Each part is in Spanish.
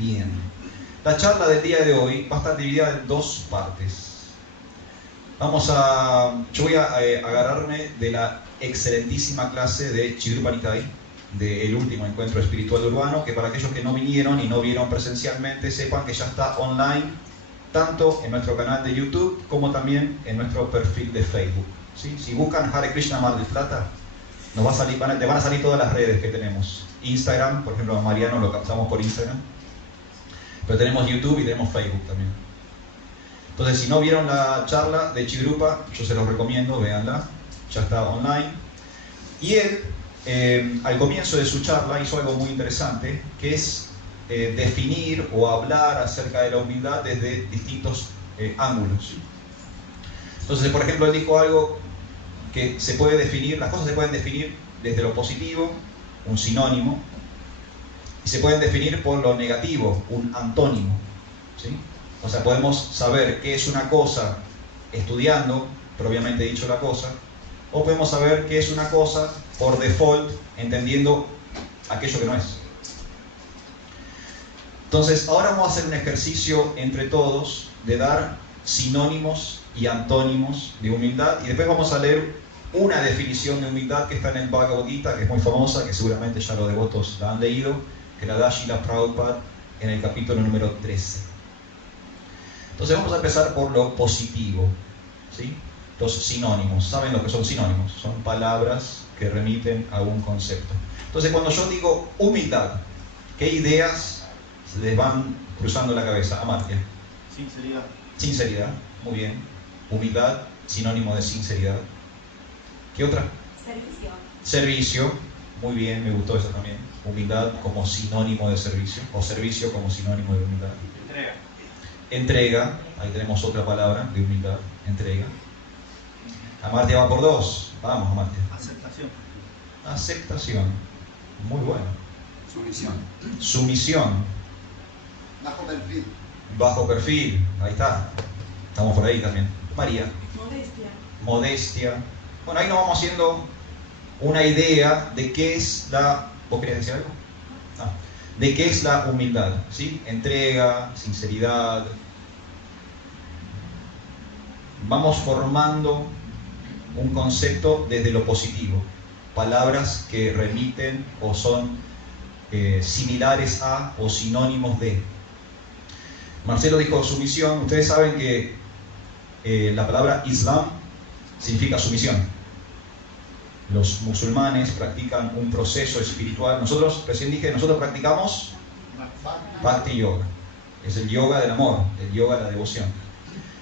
Bien. La charla del día de hoy va a estar dividida en dos partes. Yo voy a agarrarme de la excelentísima clase de Chidrupa Nitai, del último encuentro espiritual urbano, que para aquellos que no vinieron y no vieron presencialmente, sepan que ya está online, tanto en nuestro canal de YouTube como también en nuestro perfil de Facebook. ¿Sí? Si buscan Hare Krishna Mar del Plata, te van a salir todas las redes que tenemos. Instagram, por ejemplo, a Mariano lo captamos por Instagram, pero tenemos YouTube y tenemos Facebook también. Entonces, si no vieron la charla de Chidrupa, yo se los recomiendo, véanla, ya está online. Y él, al comienzo de su charla, hizo algo muy interesante, que es definir o hablar acerca de la humildad desde distintos ángulos. Entonces, por ejemplo, él dijo algo que se puede definir, las cosas se pueden definir desde lo positivo, un sinónimo, y se pueden definir por lo negativo, un antónimo, ¿sí? O sea, podemos saber qué es una cosa estudiando, propiamente dicho la cosa, o podemos saber qué es una cosa por default, entendiendo aquello que no es. Entonces, ahora vamos a hacer un ejercicio entre todos de dar sinónimos y antónimos de humildad, y después vamos a leer una definición de humildad que está en el Bhagavad Gita, que es muy famosa, que seguramente ya los devotos la han leído, que la da Srila Prabhupada en el capítulo número 13. Entonces vamos a empezar por lo positivo, ¿sí? Los sinónimos. ¿Saben lo que son sinónimos? Son palabras que remiten a un concepto. Entonces, cuando yo digo humildad, ¿qué ideas se les van cruzando la cabeza? Amartya. Sinceridad. Sinceridad, muy bien. Humildad, sinónimo de sinceridad. ¿Qué otra? Servicio. Servicio, muy bien, me gustó eso también. Humildad como sinónimo de servicio, o servicio como sinónimo de humildad. Entrega. Entrega, ahí tenemos otra palabra de humildad, entrega. Amartya va por dos, vamos Amartya. Aceptación. Aceptación, muy bueno. Sumisión. Sumisión, Bajo perfil. bajo perfil, ahí está. Estamos por ahí también. María. Modestia. Modestia. Bueno, ahí nos vamos haciendo una idea de qué es la... ¿Vos querías decir algo? Ah. De qué es la humildad, ¿sí? Entrega, sinceridad. Vamos formando un concepto desde lo positivo. Palabras que remiten o son similares a o sinónimos de. Marcelo dijo sumisión. Ustedes saben que la palabra Islam significa sumisión. Los musulmanes practican un proceso espiritual. Nosotros, recién dije, nosotros practicamos Bhakti Yoga. Es el yoga del amor, el yoga de la devoción.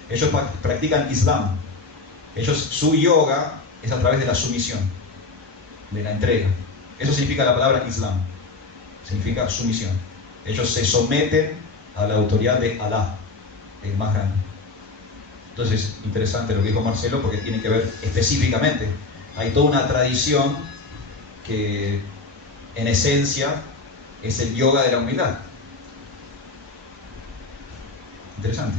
Ellos practican Islam. Su yoga es a través de la sumisión, de la entrega. Eso significa la palabra Islam. Significa sumisión. Ellos se someten a la autoridad de Allah, el más grande. Entonces, interesante lo que dijo Marcelo, porque tiene que ver específicamente. Hay toda una tradición que en esencia es el yoga de la humildad. Interesante.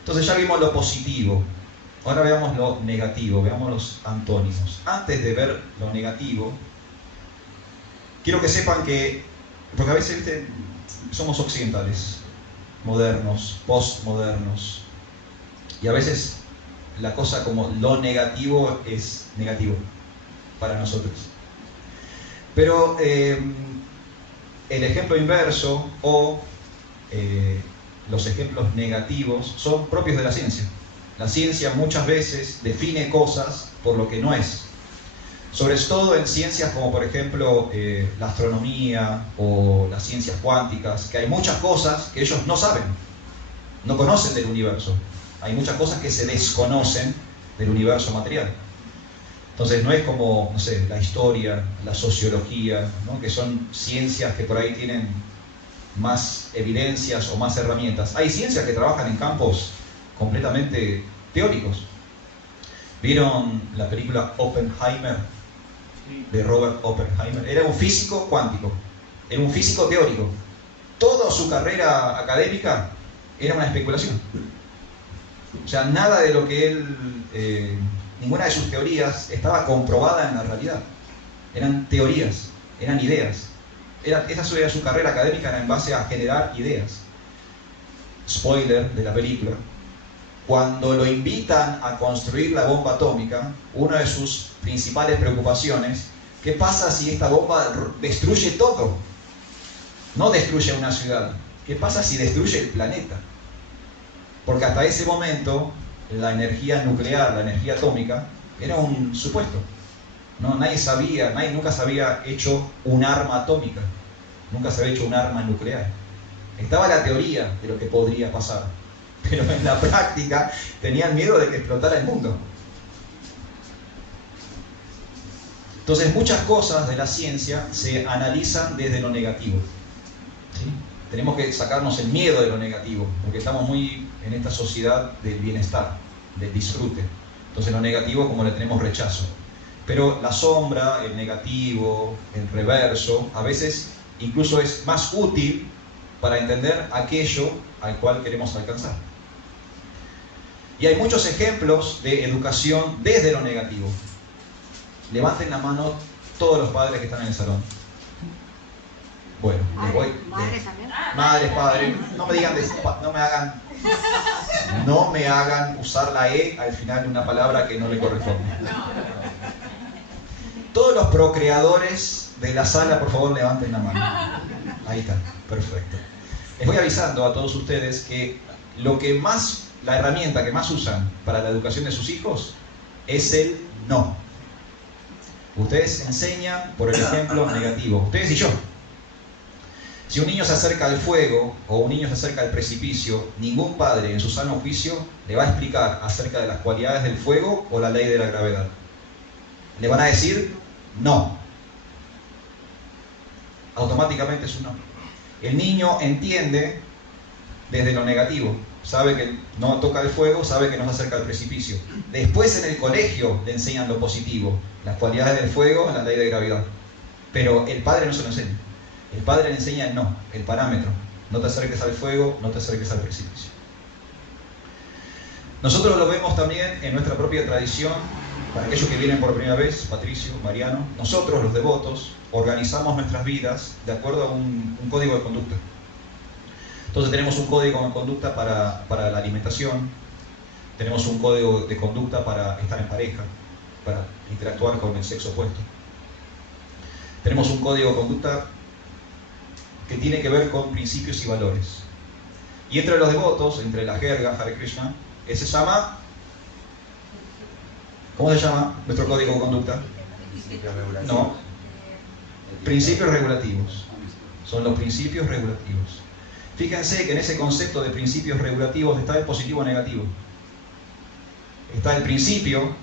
Entonces ya vimos lo positivo. Ahora veamos lo negativo, veamos los antónimos. Antes de ver lo negativo, quiero que sepan que, porque a veces, ¿viste?, somos occidentales, modernos, postmodernos, y a veces la cosa como lo negativo es negativo para nosotros. Pero el ejemplo inverso o los ejemplos negativos son propios de la ciencia. La ciencia muchas veces define cosas por lo que no es. Sobre todo en ciencias como por ejemplo la astronomía o las ciencias cuánticas, que hay muchas cosas que ellos no saben, no conocen del universo. Hay muchas cosas que se desconocen del universo material. Entonces no es como, no sé, la historia, la sociología, ¿no?, que son ciencias que por ahí tienen más evidencias o más herramientas. Hay ciencias que trabajan en campos completamente teóricos. ¿Vieron la película Oppenheimer? De Robert Oppenheimer. Era un físico cuántico, era un físico teórico. Toda su carrera académica era una especulación. O sea, nada de lo que él, ninguna de sus teorías estaba comprobada en la realidad. Eran teorías, eran ideas. esa era su carrera académica, era en base a generar ideas. Spoiler de la película: cuando lo invitan a construir la bomba atómica, una de sus principales preocupaciones: ¿qué pasa si esta bomba destruye todo? No destruye una ciudad. ¿Qué pasa si destruye el planeta? Porque hasta ese momento la energía nuclear, la energía atómica, era un supuesto. No, nadie nunca se había hecho un arma atómica, nunca se había hecho un arma nuclear. Estaba la teoría de lo que podría pasar, pero en la práctica tenían miedo de que explotara el mundo. Entonces muchas cosas de la ciencia se analizan desde lo negativo, ¿sí? Tenemos que sacarnos el miedo de lo negativo, porque estamos muy en esta sociedad del bienestar, del disfrute. Entonces lo negativo como le tenemos rechazo. Pero la sombra, el negativo, el reverso, a veces incluso es más útil para entender aquello al cual queremos alcanzar. Y hay muchos ejemplos de educación desde lo negativo. Levanten la mano todos los padres que están en el salón. Bueno, les voy. ¿Madres también? Madres, padres, no me hagan usar la E al final de una palabra que no le corresponde. Todos los procreadores de la sala, por favor, levanten la mano. Ahí está, perfecto. Les voy avisando a todos ustedes que la herramienta que más usan para la educación de sus hijos es el no. Ustedes enseñan por el ejemplo negativo, ustedes y yo. Si un niño se acerca al fuego o un niño se acerca al precipicio, ningún padre en su sano juicio le va a explicar acerca de las cualidades del fuego o la ley de la gravedad. Le van a decir no. Automáticamente es un no. El niño entiende desde lo negativo. Sabe que no toca el fuego, sabe que no se acerca al precipicio. Después en el colegio le enseñan lo positivo, las cualidades del fuego, la ley de gravedad. Pero el padre no se lo enseña. El padre le enseña el no, el parámetro. No te acerques al fuego, no te acerques al precipicio. Nosotros lo vemos también en nuestra propia tradición. Para aquellos que vienen por primera vez, Patricio, Mariano, nosotros los devotos organizamos nuestras vidas de acuerdo a un código de conducta. Entonces tenemos un código de conducta para la alimentación, tenemos un código de conducta para estar en pareja, para interactuar con el sexo opuesto. Tenemos un código de conducta que tiene que ver con principios y valores. Y entre los devotos, entre la jerga, Hare Krishna, se llama... ¿Cómo se llama nuestro código de conducta? No. Principios regulativos. Son los principios regulativos. Fíjense que en ese concepto de principios regulativos está el positivo y negativo. Está el principio,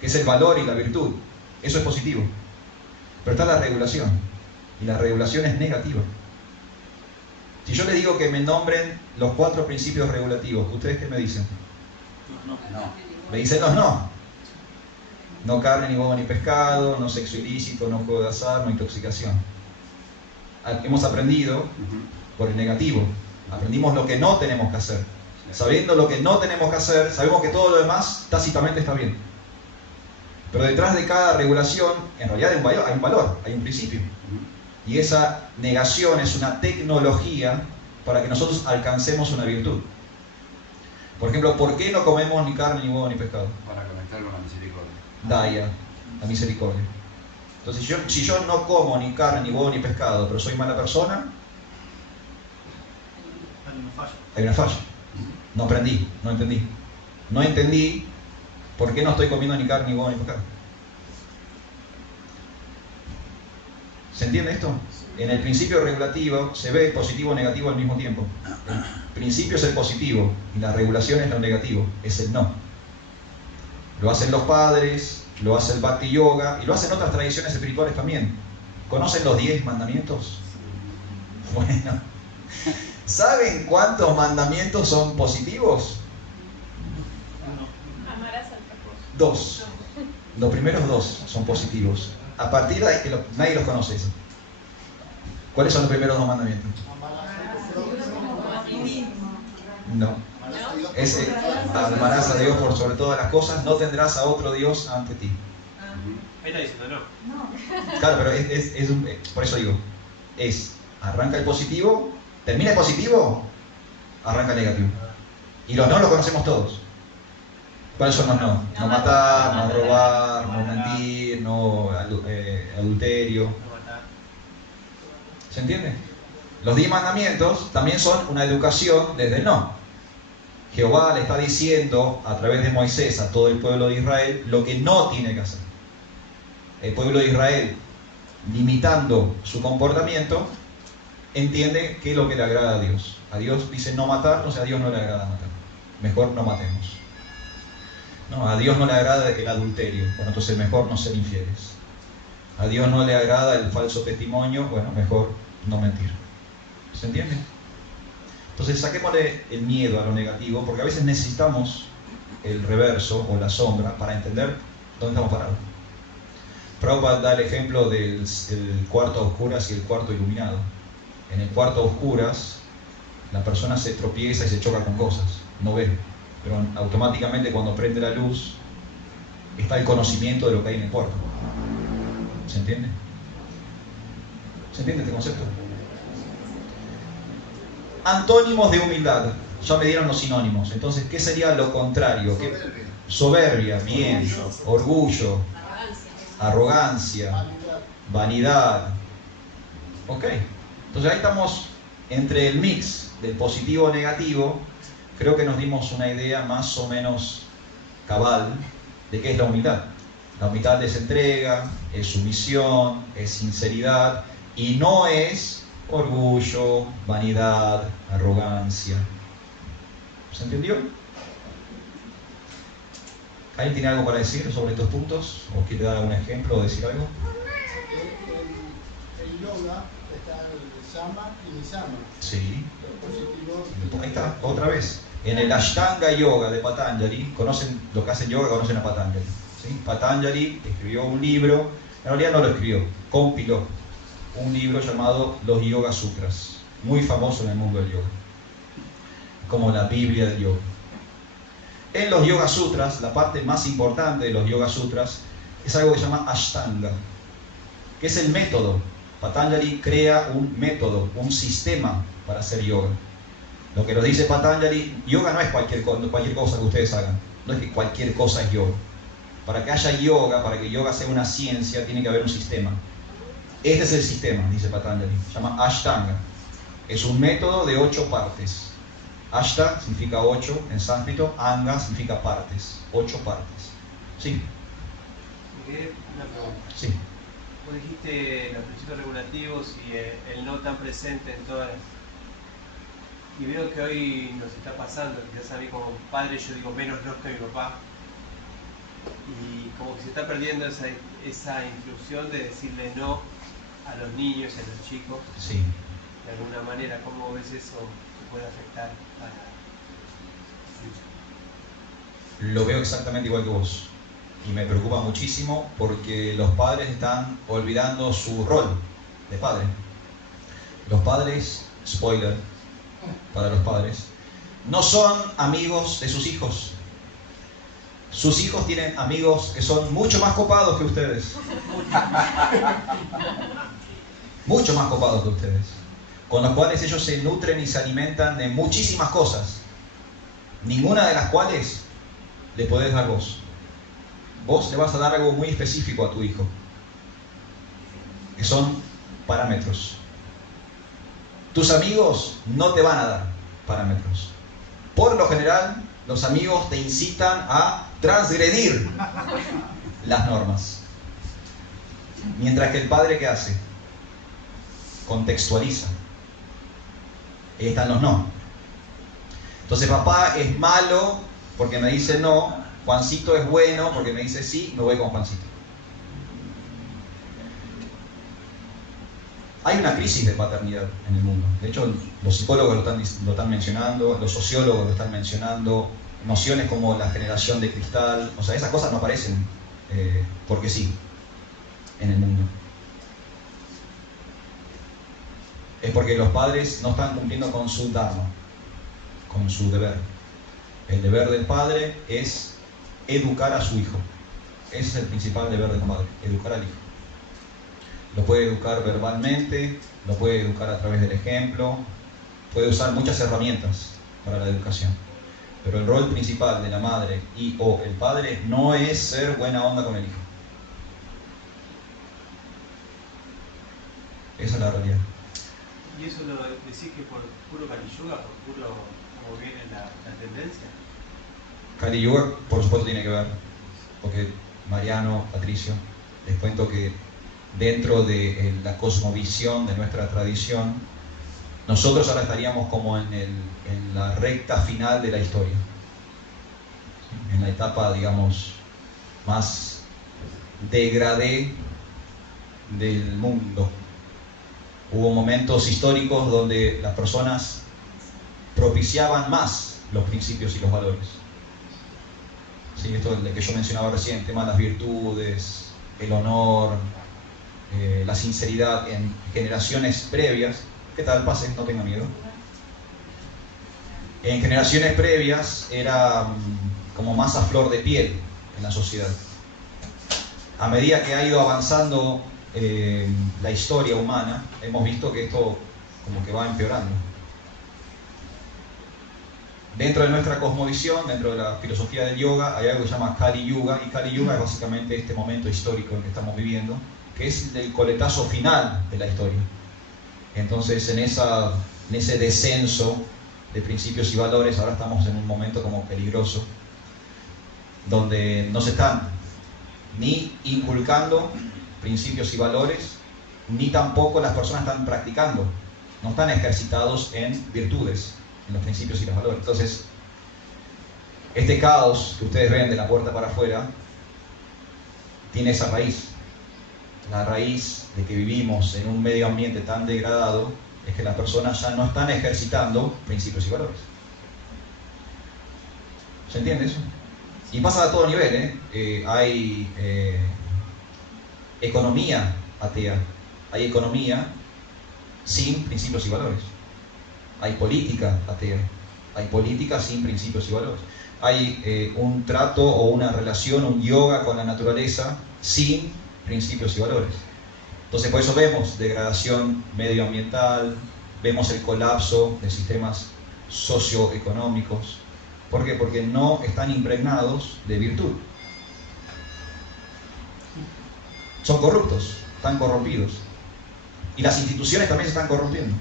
que es el valor y la virtud. Eso es positivo. Pero está la regulación. Y la regulación es negativa. Si yo les digo que me nombren los 4 principios regulativos, ¿ustedes qué me dicen? No. Me dicen los no. No carne, ni huevo, ni pescado, no sexo ilícito, no juego de azar, no intoxicación. Hemos aprendido por el negativo. Aprendimos lo que no tenemos que hacer. Sabiendo lo que no tenemos que hacer, sabemos que todo lo demás tácitamente está bien. Pero detrás de cada regulación, en realidad hay un valor, hay un principio. Y esa negación es una tecnología para que nosotros alcancemos una virtud. Por ejemplo, ¿por qué no comemos ni carne, ni huevo, ni pescado? Para conectar con la misericordia. Daya, la misericordia. Entonces, si yo no como ni carne, ni huevo, ni pescado, pero soy mala persona, hay una falla. No aprendí, no entendí. No entendí por qué no estoy comiendo ni carne, ni huevo, ni pescado. ¿Se entiende esto? En el principio regulativo se ve positivo y negativo al mismo tiempo. El principio es el positivo y la regulación es lo negativo, es el no. Lo hacen los padres, lo hace el Bhakti Yoga y lo hacen otras tradiciones espirituales también. ¿Conocen los 10 mandamientos? Bueno, ¿saben cuántos mandamientos son positivos? Amarás al esposo. 2. Los primeros 2 son positivos. A partir de ahí, nadie los conoce eso. ¿Cuáles son los primeros 2 mandamientos? No. Amarás a Dios por sobre todas las cosas, no tendrás a otro Dios ante ti. Ahí está diciendo no. Claro, pero por eso digo, arranca el positivo, termina el positivo, arranca el negativo. Y los no los conocemos todos. ¿Cuáles son los no? No matar, no robar, no mentir, no adulterio. ¿Se entiende? Los 10 mandamientos también son una educación desde el no. Jehová le está diciendo a través de Moisés a todo el pueblo de Israel lo que no tiene que hacer. El pueblo de Israel, limitando su comportamiento, entiende qué es lo que le agrada a Dios. A Dios dice no matar, entonces a Dios no le agrada matar. Mejor no matemos. No, a Dios no le agrada el adulterio, bueno, entonces mejor no ser infieles. A Dios no le agrada el falso testimonio, bueno, mejor no mentir. ¿Se entiende? Entonces saquémosle el miedo a lo negativo, porque a veces necesitamos el reverso o la sombra para entender dónde estamos parados. Prabhupada da el ejemplo del cuarto a oscuras y el cuarto iluminado. En el cuarto a oscuras, la persona se tropieza y se choca con cosas, no ve, pero automáticamente cuando prende la luz, está el conocimiento de lo que hay en el cuarto. ¿Se entiende? ¿Se entiende este concepto? Antónimos de humildad. Ya me dieron los sinónimos. Entonces, ¿qué sería lo contrario? Soberbia, bien. Orgullo, arrogancia, vanidad. Ok. Entonces ahí estamos entre el mix del positivo y negativo. Creo que nos dimos una idea más o menos cabal de qué es la humildad. La humildad es entrega, es sumisión, es sinceridad y no es orgullo, vanidad, arrogancia. ¿Se entendió? ¿Alguien tiene algo para decir sobre estos puntos? ¿O quiere dar algún ejemplo o decir algo? El yoga está el sama y nisama. Sí. Positivo. Ahí está, otra vez. En el Ashtanga Yoga de Patanjali, conocen lo que hacen yoga, conocen a Patanjali. ¿Sí? Patanjali escribió un libro, en realidad no lo escribió, compiló un libro llamado Los Yoga Sutras, muy famoso en el mundo del yoga, como la Biblia del yoga. En los Yoga Sutras, la parte más importante de los Yoga Sutras es algo que se llama Ashtanga, que es el método. Patanjali crea un método, un sistema para hacer yoga. Lo que nos dice Patanjali, yoga no es cualquier cosa que ustedes hagan, no es que cualquier cosa es yoga. Para que haya yoga, para que yoga sea una ciencia, tiene que haber un sistema. Este es el sistema, dice Patanjali, se llama Ashtanga. Es un método de 8 partes. Ashta significa 8 en sánscrito, Anga significa partes, 8 partes. Sí. Miguel, una pregunta. Sí. Vos dijiste los principios regulativos y el no tan presente en todas las... Y veo que hoy nos está pasando, quizás a mí como padre yo digo menos no que mi papá. Y como que se está perdiendo esa instrucción de decirle no a los niños y a los chicos. Sí. De alguna manera, ¿cómo ves eso que puede afectar a la... Lo veo exactamente igual que vos. Y me preocupa muchísimo porque los padres están olvidando su rol de padre. Los padres, spoiler para los padres, no son amigos de sus hijos. Sus hijos tienen amigos que son mucho más copados que ustedes. Mucho más copados que ustedes. Con los cuales ellos se nutren y se alimentan de muchísimas cosas. Ninguna de las cuales le podés dar vos. Vos le vas a dar algo muy específico a tu hijo. Que son parámetros. Tus amigos no te van a dar parámetros. Por lo general, los amigos te incitan a transgredir las normas. Mientras que el padre, ¿qué hace? Contextualiza. Ahí están los no. Entonces papá es malo porque me dice no, Juancito es bueno porque me dice sí, me voy con Juancito. Hay una crisis de paternidad en el mundo. De hecho, los psicólogos lo están mencionando, los sociólogos lo están mencionando, nociones como la generación de cristal, o sea, esas cosas no aparecen porque sí, en el mundo. Es porque los padres no están cumpliendo con su dharma, con su deber. El deber del padre es educar a su hijo. Ese es el principal deber del padre, educar al hijo. lo puede educar verbalmente, lo puede educar a través del ejemplo, puede usar muchas herramientas para la educación. Pero el rol principal de la madre y o el padre no es ser buena onda con el hijo. Esa es la realidad. ¿Y eso lo decís que por puro Kali Yuga, por puro como viene la tendencia? Kali Yuga, por supuesto, tiene que ver, porque Mariano, Patricio, les cuento que dentro de la cosmovisión de nuestra tradición, nosotros ahora estaríamos como en la recta final de la historia, en la etapa, digamos, más degradé del mundo. Hubo momentos históricos donde las personas propiciaban más los principios y los valores. Sí, esto es lo que yo mencionaba recién, el tema de las virtudes, el honor, la sinceridad en generaciones previas. ¿Qué tal? Pasen, no tengan miedo. En generaciones previas era como más a flor de piel en la sociedad. A medida que ha ido avanzando la historia humana, hemos visto que esto como que va empeorando. Dentro de nuestra cosmovisión, dentro de la filosofía del yoga, hay algo que se llama Kali Yuga, y Kali Yuga es básicamente este momento histórico en que estamos viviendo, que es el coletazo final de la historia. Entonces, en ese descenso de principios y valores, ahora estamos en un momento como peligroso, donde no se están ni inculcando principios y valores, ni tampoco las personas están practicando, no están ejercitados en virtudes, en los principios y los valores. Entonces, este caos que ustedes ven de la puerta para afuera, tiene esa raíz. La raíz de que vivimos en un medio ambiente tan degradado es que las personas ya no están ejercitando principios y valores. ¿Se entiende eso? Y pasa a todo nivel, hay economía atea, hay economía sin principios y valores. Hay política atea, hay política sin principios y valores. Hay un trato o una relación, un yoga con la naturaleza sin principios y valores. Entonces, por eso vemos degradación medioambiental, vemos el colapso de sistemas socioeconómicos. ¿Por qué? Porque no están impregnados de virtud. Son corruptos, están corrompidos. Y las instituciones también se están corrompiendo.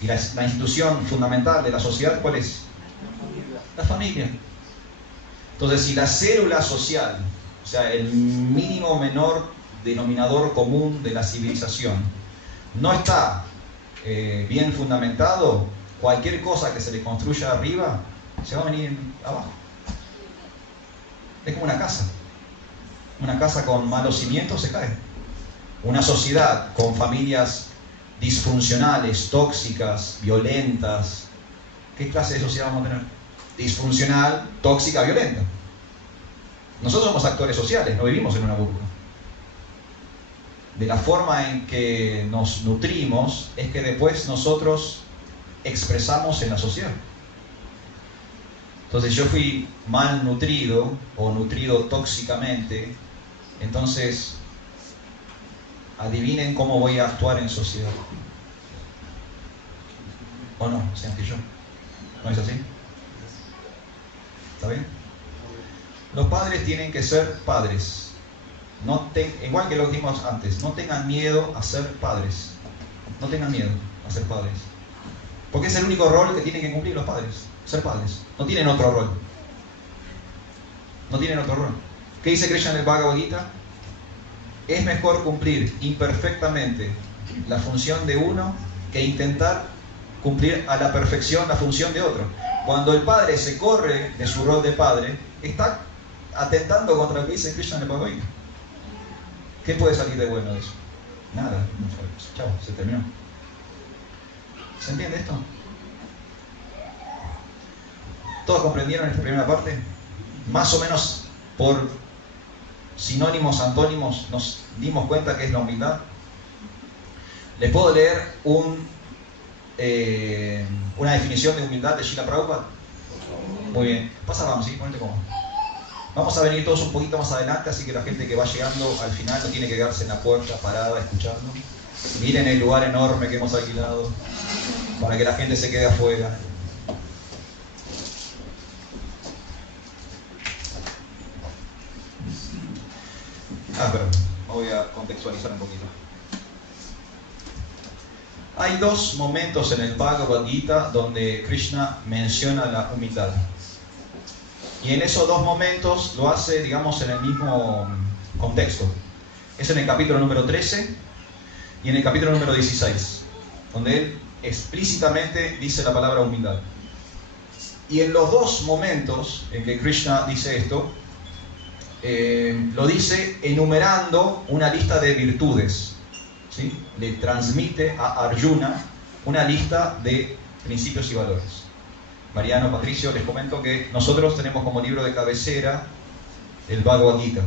Y la institución fundamental de la sociedad, ¿cuál es? La familia. Entonces, si la célula social, o sea, el mínimo menor denominador común de la civilización, no está bien fundamentado, cualquier cosa que se le construya arriba, se va a venir abajo. Es como una casa. Una casa con malos cimientos se cae. Una sociedad con familias disfuncionales, tóxicas, violentas. ¿Qué clase de sociedad vamos a tener? Disfuncional, tóxica, violenta. Nosotros somos actores sociales, no vivimos en una burbuja. De la forma en que nos nutrimos es que después nosotros expresamos en la sociedad. Entonces, yo fui mal nutrido o nutrido tóxicamente, entonces adivinen cómo voy a actuar en sociedad. ¿O no? Sean que yo. ¿No es así? ¿Está bien? Los padres tienen que ser padres. Igual que lo dijimos antes, no tengan miedo a ser padres. No tengan miedo a ser padres. Porque es el único rol que tienen que cumplir los padres. Ser padres. No tienen otro rol. No tienen otro rol. ¿Qué dice Krishna en el Bhagavad Gita? Es mejor cumplir imperfectamente la función de uno que intentar cumplir a la perfección la función de otro. Cuando el padre se corre de su rol de padre, está atentando contra lo que dice Krishna en el Bhagavad Gita. ¿Qué puede salir de bueno de eso? Nada. Chao, se terminó. ¿Se entiende esto? ¿Todos comprendieron esta primera parte? Más o menos por sinónimos, antónimos, nos dimos cuenta que es la humildad. ¿Les puedo leer una definición de humildad de Srila Prabhupada? Muy bien. Pasa, vamos, ¿sí? Ponete cómodo. Vamos a venir todos un poquito más adelante, así que la gente que va llegando al final no tiene que quedarse en la puerta parada escuchando. Miren el lugar enorme que hemos alquilado para que la gente se quede afuera. Pero voy a contextualizar un poquito. Hay dos momentos en el Bhagavad Gita donde Krishna menciona la humildad. Y en esos dos momentos lo hace, digamos, en el mismo contexto. Es en el capítulo número 13 y en el capítulo número 16, donde él explícitamente dice la palabra humildad. Y en los dos momentos en que Krishna dice esto, lo dice enumerando una lista de virtudes, ¿sí? Le transmite a Arjuna una lista de principios y valores. Mariano, Patricio, les comento que nosotros tenemos como libro de cabecera el Bhagavad Gita.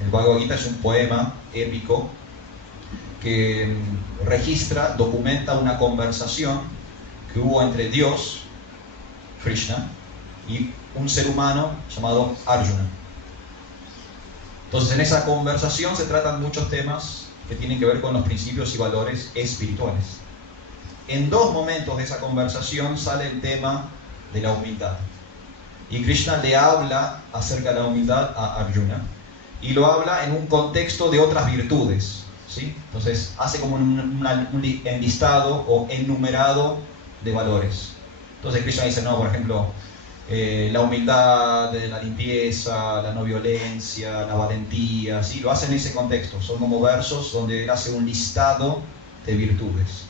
El Bhagavad Gita es un poema épico que registra, documenta una conversación que hubo entre Dios, Krishna, y un ser humano llamado Arjuna. Entonces, en esa conversación se tratan muchos temas que tienen que ver con los principios y valores espirituales. En dos momentos de esa conversación sale el tema de la humildad. Y Krishna le habla acerca de la humildad a Arjuna y lo habla en un contexto de otras virtudes, ¿sí? Entonces hace como un enlistado o enumerado de valores. Entonces Krishna dice, no, por ejemplo, la humildad, la limpieza, la no violencia, la valentía, ¿sí? Lo hace en ese contexto. Son como versos donde él hace un listado de virtudes.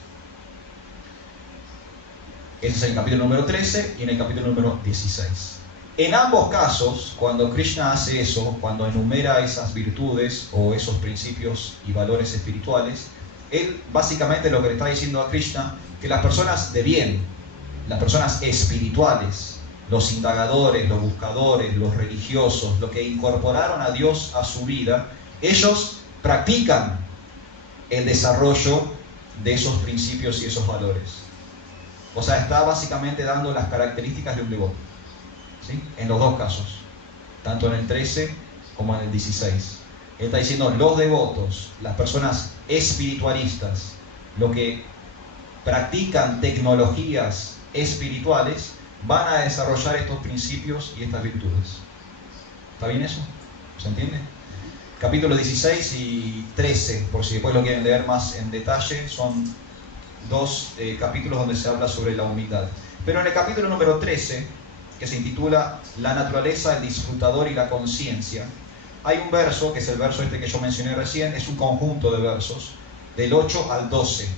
Ese es el capítulo número 13 y en el capítulo número 16. En ambos casos, cuando Krishna hace eso, cuando enumera esas virtudes o esos principios y valores espirituales, él básicamente lo que le está diciendo a Krishna, que las personas de bien, las personas espirituales, los indagadores, los buscadores, los religiosos, los que incorporaron a Dios a su vida, ellos practican el desarrollo de esos principios y esos valores. O sea, está básicamente dando las características de un devoto, ¿sí? En los dos casos, tanto en el 13 como en el 16. Él está diciendo, los devotos, las personas espiritualistas, los que practican tecnologías espirituales, van a desarrollar estos principios y estas virtudes. ¿Está bien eso? ¿Se entiende? Capítulo 16 y 13, por si después lo quieren leer más en detalle, son dos capítulos donde se habla sobre la humildad. Pero en el capítulo número 13, que se intitula La naturaleza, el disfrutador y la conciencia, hay un verso, que es el verso este que yo mencioné recién, es un conjunto de versos, del 8 al 12.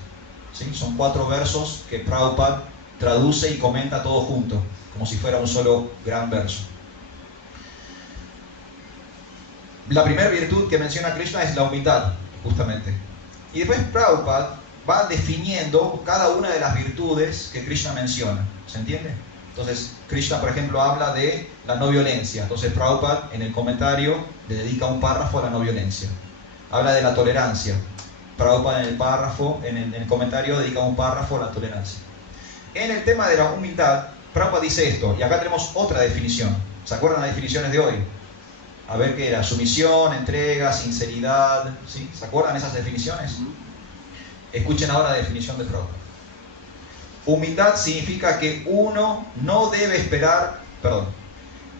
¿Sí? Son 4 versos que Prabhupada traduce y comenta todo junto, como si fuera un solo gran verso. La primera virtud que menciona Krishna es la humildad, justamente. Y después Prabhupada va definiendo cada una de las virtudes que Krishna menciona. ¿Se entiende? Entonces, Krishna, por ejemplo, habla de la no violencia. Entonces, Prabhupada, en el comentario, le dedica un párrafo a la no violencia. Habla de la tolerancia. Prabhupada, en el comentario, dedica un párrafo a la tolerancia. En el tema de la humildad, Prabhupada dice esto, y acá tenemos otra definición. ¿Se acuerdan las definiciones de hoy? A ver qué era: sumisión, entrega, sinceridad, ¿sí? ¿Se acuerdan esas definiciones? Escuchen ahora la definición de Prabhupada. Humildad significa que uno no debe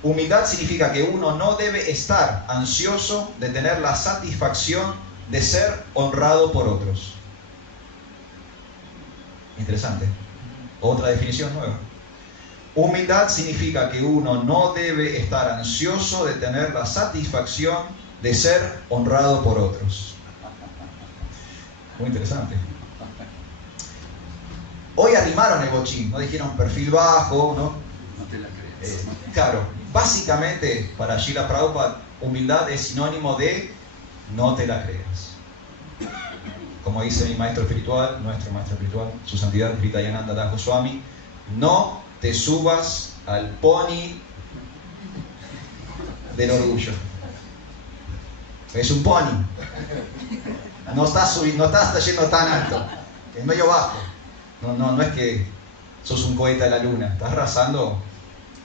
humildad significa que uno no debe estar ansioso de tener la satisfacción de ser honrado por otros. Interesante. Otra definición nueva. Humildad significa que uno no debe estar ansioso de tener la satisfacción de ser honrado por otros. Muy interesante. Hoy arrimaron el bochín, no dijeron perfil bajo, ¿no? No te la creas. Claro, básicamente para Srila Prabhupada, humildad es sinónimo de no te la creas. Como dice mi maestro espiritual, nuestro maestro espiritual, su santidad Hridayananda Das Goswami, no te subas al pony del orgullo. Es un pony. No estás yendo tan alto, es medio bajo. No es que sos un cohete a la luna, estás rasando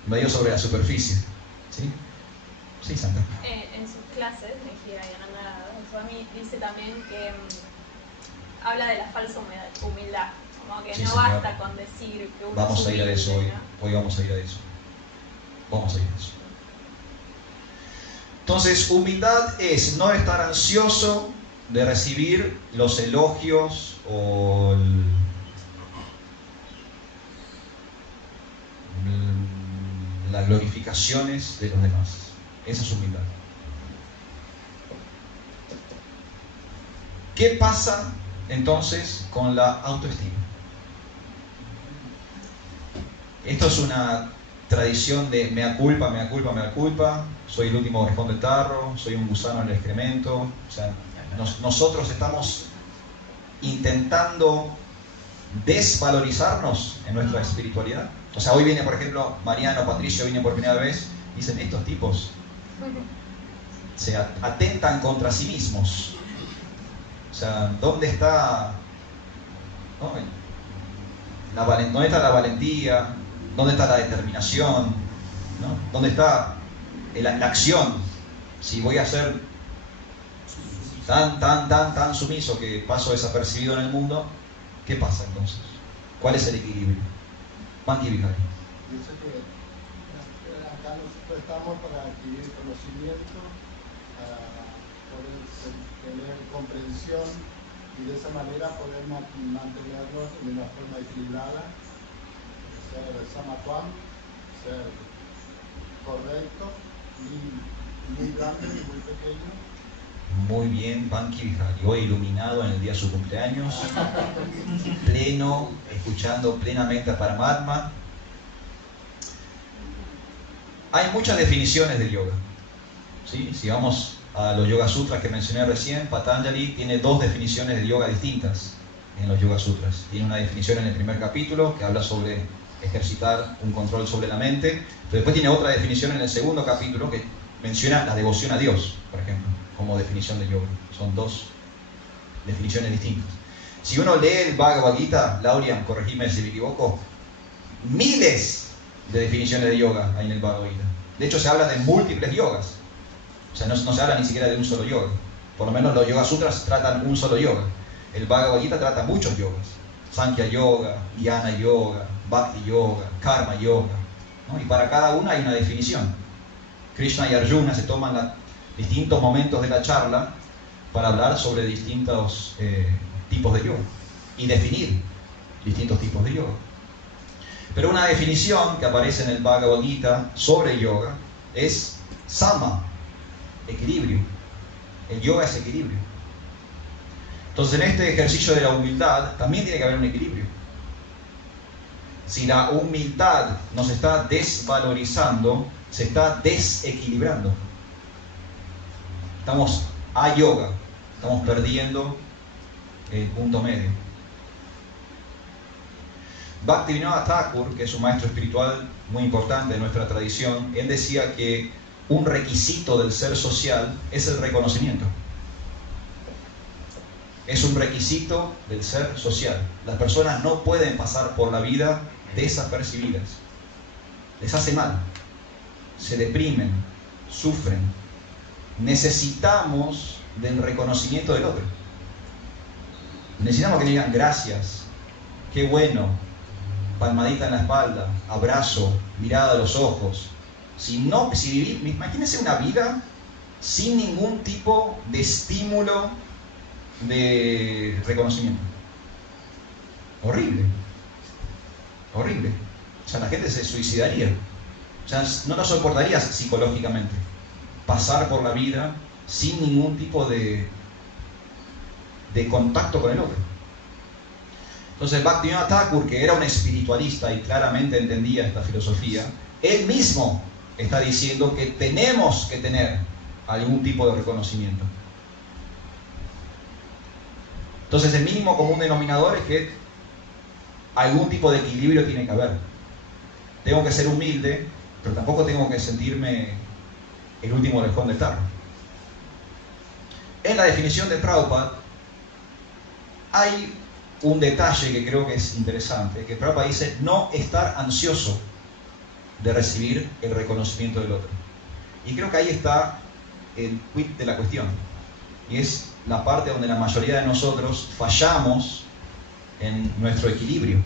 medio sobre la superficie, ¿sí? Sí, Sandra. En sus clases, de Hirayananda Swami dice también que habla de la falsa humildad, como que Sí, no señor. basta con decir que uno Vamos es a ir a humilde, eso hoy. ¿no? Hoy vamos a ir a eso. Vamos a ir a eso. Entonces, humildad es no estar ansioso de recibir los elogios o las glorificaciones de los demás. Esa es humildad. ¿Qué pasa entonces con la autoestima? Esto es una tradición de mea culpa, mea culpa, mea culpa. Soy el último orejón del tarro, soy un gusano en el excremento. O sea, nosotros estamos intentando desvalorizarnos en nuestra espiritualidad. O sea, hoy viene, por ejemplo, Mariano, Patricio, viene por primera vez, dicen, estos tipos se atentan contra sí mismos. O sea, ¿dónde está, ¿dónde está la valentía? ¿Dónde está la determinación? ¿No? ¿Dónde está la acción? Si voy a ser tan sumiso que paso desapercibido en el mundo, ¿qué pasa entonces? ¿Cuál es el equilibrio? Banqui Vijay. Dice que acá nosotros estamos para adquirir conocimiento, para poder tener comprensión y de esa manera poder mantenernos de una forma equilibrada, ser samatvam, ser correcto, ni muy grande ni muy pequeño. Muy bien, Banqui Vijay. Hoy iluminado en el día de su cumpleaños, pleno, escuchando plenamente a Paramatma. Hay muchas definiciones del yoga. ¿Sí? Si vamos a los Yoga Sutras que mencioné recién, Patanjali tiene dos definiciones de yoga distintas en los Yoga Sutras. Tiene una definición en el primer capítulo que habla sobre ejercitar un control sobre la mente, pero después tiene otra definición en el segundo capítulo que menciona la devoción a Dios, por ejemplo, como definición de yoga. Son dos definiciones distintas. Si uno lee el Bhagavad Gita, Laurian, corregime si me equivoco, miles de definiciones de yoga hay en el Bhagavad Gita. De hecho, se habla de múltiples yogas. O sea, no se habla ni siquiera de un solo yoga. Por lo menos los Yoga Sutras tratan un solo yoga. El Bhagavad Gita trata muchos yogas. Sankhya Yoga, Jnana Yoga, Bhakti Yoga, Karma Yoga, ¿no? Y para cada una hay una definición. Krishna y Arjuna se toman distintos momentos de la charla para hablar sobre distintos tipos de yoga y definir distintos tipos de yoga. Pero una definición que aparece en el Bhagavad Gita sobre yoga es sama, equilibrio. El yoga es equilibrio. Entonces, en este ejercicio de la humildad también tiene que haber un equilibrio. Si la humildad nos está desvalorizando, se está desequilibrando. Estamos a yoga, estamos perdiendo el punto medio. Bhaktivinoda Thakur, que es un maestro espiritual muy importante de nuestra tradición, él decía que un requisito del ser social es el reconocimiento. Es un requisito del ser social. Las personas no pueden pasar por la vida desapercibidas. Les hace mal. Se deprimen, sufren. Necesitamos del reconocimiento del otro. Necesitamos que le digan gracias, qué bueno, palmadita en la espalda, abrazo, mirada a los ojos. Imagínense una vida sin ningún tipo de estímulo de reconocimiento. Horrible. Horrible. O sea, la gente se suicidaría. O sea, no lo soportarías psicológicamente. Pasar por la vida sin ningún tipo de contacto con el otro. Entonces, Bhaktivinoda Thakur, que era un espiritualista y claramente entendía esta filosofía, él mismo está diciendo que tenemos que tener algún tipo de reconocimiento. Entonces, el mínimo común denominador es que algún tipo de equilibrio tiene que haber. Tengo que ser humilde, pero tampoco tengo que sentirme el último orejón del tarro. En la definición de Prabhupada hay un detalle que creo que es interesante, que Prabhupada dice no estar ansioso de recibir el reconocimiento del otro. Y creo que ahí está el quid de la cuestión. Y es la parte donde la mayoría de nosotros fallamos en nuestro equilibrio.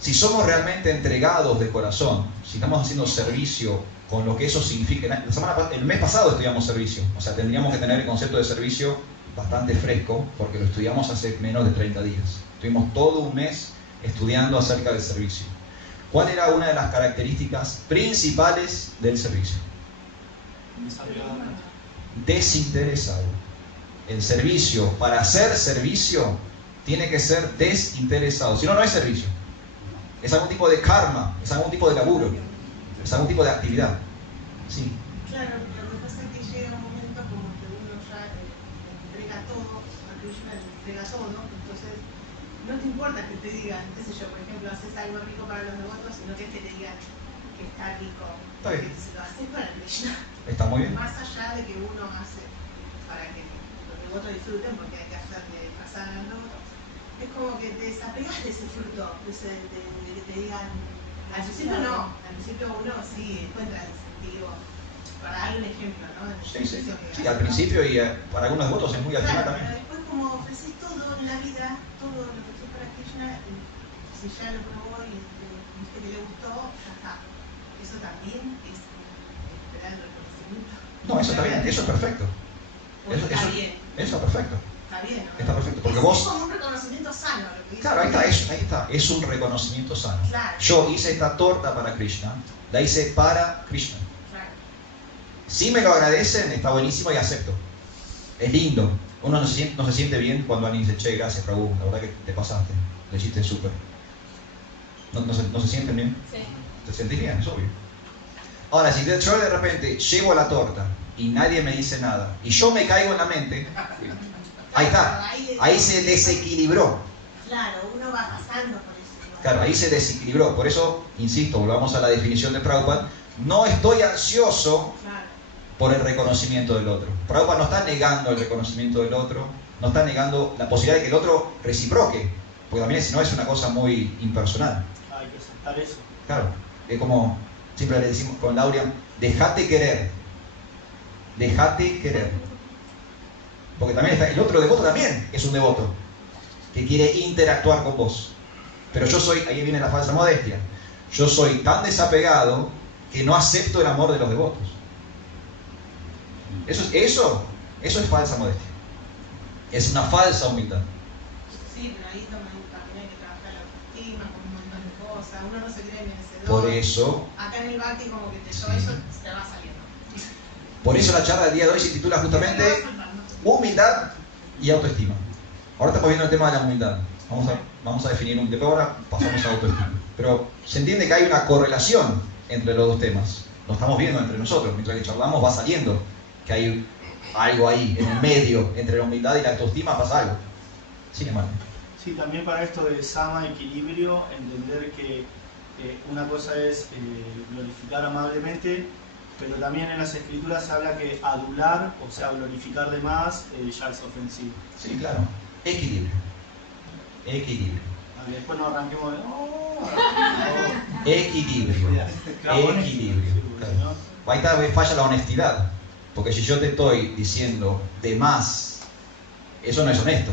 Si somos realmente entregados de corazón, si estamos haciendo servicio con lo que eso significa. El mes pasado estudiamos servicio, o sea, tendríamos que tener el concepto de servicio bastante fresco, porque lo estudiamos hace menos de 30 días. Estuvimos todo un mes estudiando acerca del servicio. ¿Cuál era una de las características principales del servicio? Desinteresado. El servicio, para hacer servicio, tiene que ser desinteresado. Si no, no es servicio. Es algún tipo de karma, es algún tipo de laburo, es algún tipo de actividad. Sí. Claro, lo que pasa es que llega un momento como que uno ya entrega todo, a Krishna le entrega todo, entonces no te importa que te digan, qué sé yo, por ejemplo, haces algo rico para los devotos, sino que te digan que está rico, Está bien. porque se lo haces para Krishna. Está muy bien. Más allá de que uno hace para que los devotos disfruten, porque hay que hacerle pasar al devoto, es como que te desapegas de ese fruto, de que te digan. Al principio no, al principio uno sí encuentra el sentido, para darle un ejemplo, ¿no? Sí, al principio y para algunos devotos es muy al final claro, también. pero después como ofreces todo en la vida, todo lo que haces para Krishna, si ya lo probó y viste que le gustó, ya está. Eso también es esperar el reconocimiento. No, eso está bien, eso es perfecto. Está bien. Eso es perfecto. Está bien, ¿no? Está perfecto, porque es vos... como un reconocimiento sano. Lo que dice. Claro, ahí está, es un reconocimiento sano. Claro. Yo hice esta torta para Krishna, la hice para Krishna. Claro. Si me lo agradecen, está buenísimo y acepto. Es lindo. Uno no se siente bien cuando alguien dice, che, gracias, Prabhu, la verdad que te pasaste, le hiciste súper. ¿No se sienten bien? Sí. ¿Te sentís bien? Es obvio. Ahora, si yo de repente llevo la torta y nadie me dice nada, y yo me caigo en la mente, ahí está, ahí se desequilibró. Claro, uno va pasando por eso. Claro, ahí se desequilibró. Por eso, insisto, volvamos a la definición de Prabhupada, no estoy ansioso Claro. por el reconocimiento del otro. Prabhupada no está negando el reconocimiento del otro, no está negando la posibilidad de que el otro reciproque, porque también si no es una cosa muy impersonal. Hay que aceptar eso. Claro, es como siempre le decimos con Laurian, dejate querer. Dejate querer. Porque también está, el otro devoto también es un devoto que quiere interactuar con vos. Pero yo soy, ahí viene la falsa modestia, yo soy tan desapegado que no acepto el amor de los devotos. Eso es falsa modestia. Es una falsa humildad. Sí, pero ahí también hay que trabajar la autoestima, con un montón de cosas. Uno no se cree merecedor. Por eso, Acá en el Bhakti como que te Sí. eso te va saliendo. por eso la charla del día de hoy se titula justamente humildad y autoestima. Ahora estamos viendo el tema de la humildad. Vamos a definir después ahora pasamos a autoestima. Pero se entiende que hay una correlación entre los dos temas. Lo estamos viendo entre nosotros. Mientras que charlamos va saliendo que hay algo ahí, en el medio, entre la humildad y la autoestima pasa algo. Sin embargo. Sí, también para esto de sama, equilibrio, entender que una cosa es glorificar amablemente, pero también en las escrituras se habla que adular, o sea, glorificar de más, ya es ofensivo. Sí, claro. Equilibrio. Equilibrio. Después no arranquemos de... Equilibrio. Equilibrio. Claro. Ahí está, falla la honestidad. Porque si yo te estoy diciendo de más, eso no es honesto.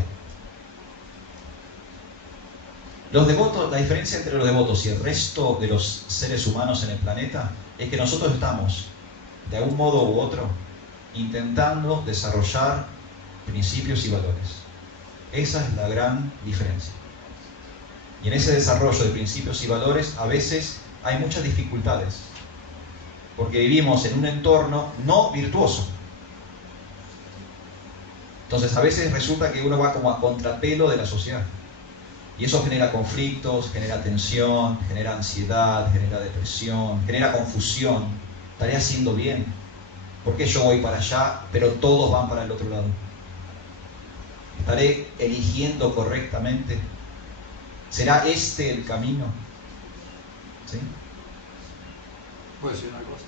Los devotos, la diferencia entre los devotos y el resto de los seres humanos en el planeta es que nosotros estamos, de algún modo u otro, intentando desarrollar principios y valores. Esa es la gran diferencia. Y en ese desarrollo de principios y valores a veces hay muchas dificultades, porque vivimos en un entorno no virtuoso. Entonces a veces resulta que uno va como a contrapelo de la sociedad. Y eso genera conflictos, genera tensión, genera ansiedad, genera depresión, genera confusión. ¿Estaré haciendo bien? ¿Por qué yo voy para allá, pero todos van para el otro lado? ¿Estaré eligiendo correctamente? ¿Será este el camino? ¿Sí? ¿Puedo decir una cosa?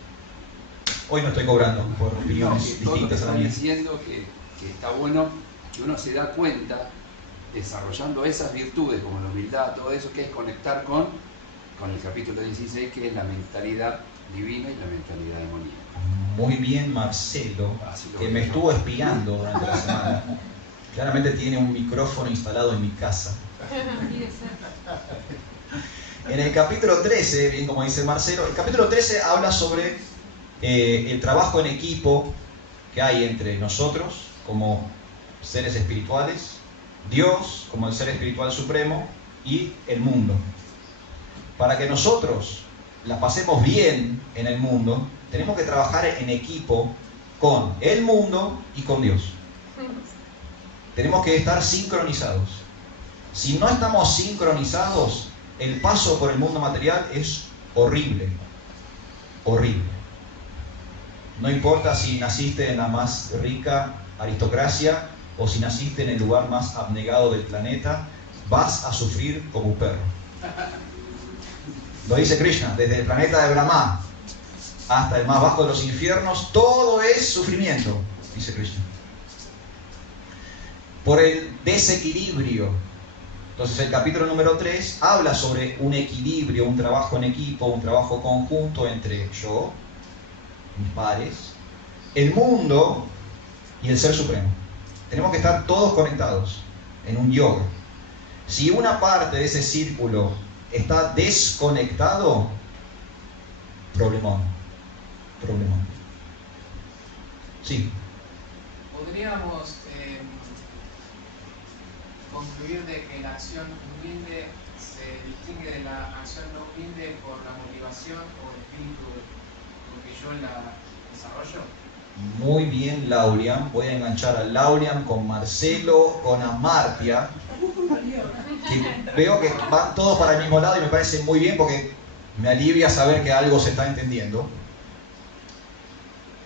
Hoy no estoy cobrando por No, opiniones que todo lo que distintas a la están mía. diciendo que está bueno que uno se da cuenta, desarrollando esas virtudes como la humildad, todo eso, que es conectar con con el capítulo 16, que es la mentalidad divina y la mentalidad demoníaca. Muy bien, Marcelo, que me estuvo espiando durante la semana. Claramente tiene un micrófono instalado en mi casa. En el capítulo 13, bien como dice Marcelo, el capítulo 13 habla sobre el trabajo en equipo que hay entre nosotros como seres espirituales, Dios como el ser espiritual supremo y el mundo. Para que nosotros la pasemos bien en el mundo, tenemos que trabajar en equipo con el mundo y con Dios. Tenemos que estar sincronizados. Si no estamos sincronizados, el paso por el mundo material es horrible. Horrible. No importa si naciste en la más rica aristocracia o si naciste en el lugar más abnegado del planeta, vas a sufrir como un perro. Lo dice Krishna, desde el planeta de Brahma hasta el más bajo de los infiernos, todo es sufrimiento, dice Krishna. Por el desequilibrio. Entonces el capítulo número 3 habla sobre un equilibrio, un trabajo en equipo, un trabajo conjunto entre yo, mis pares, el mundo y el Ser Supremo. Tenemos que estar todos conectados en un yoga. Si una parte de ese círculo está desconectado, problemón. Problemón. Sí. Podríamos concluir de que la acción humilde se distingue de la acción no humilde por la motivación o el espíritu con que yo la desarrollo. Muy bien, Laurian. Voy a enganchar a Laurian con Marcelo, con Amartya, que veo que van todos para el mismo lado y me parece muy bien porque me alivia saber que algo se está entendiendo.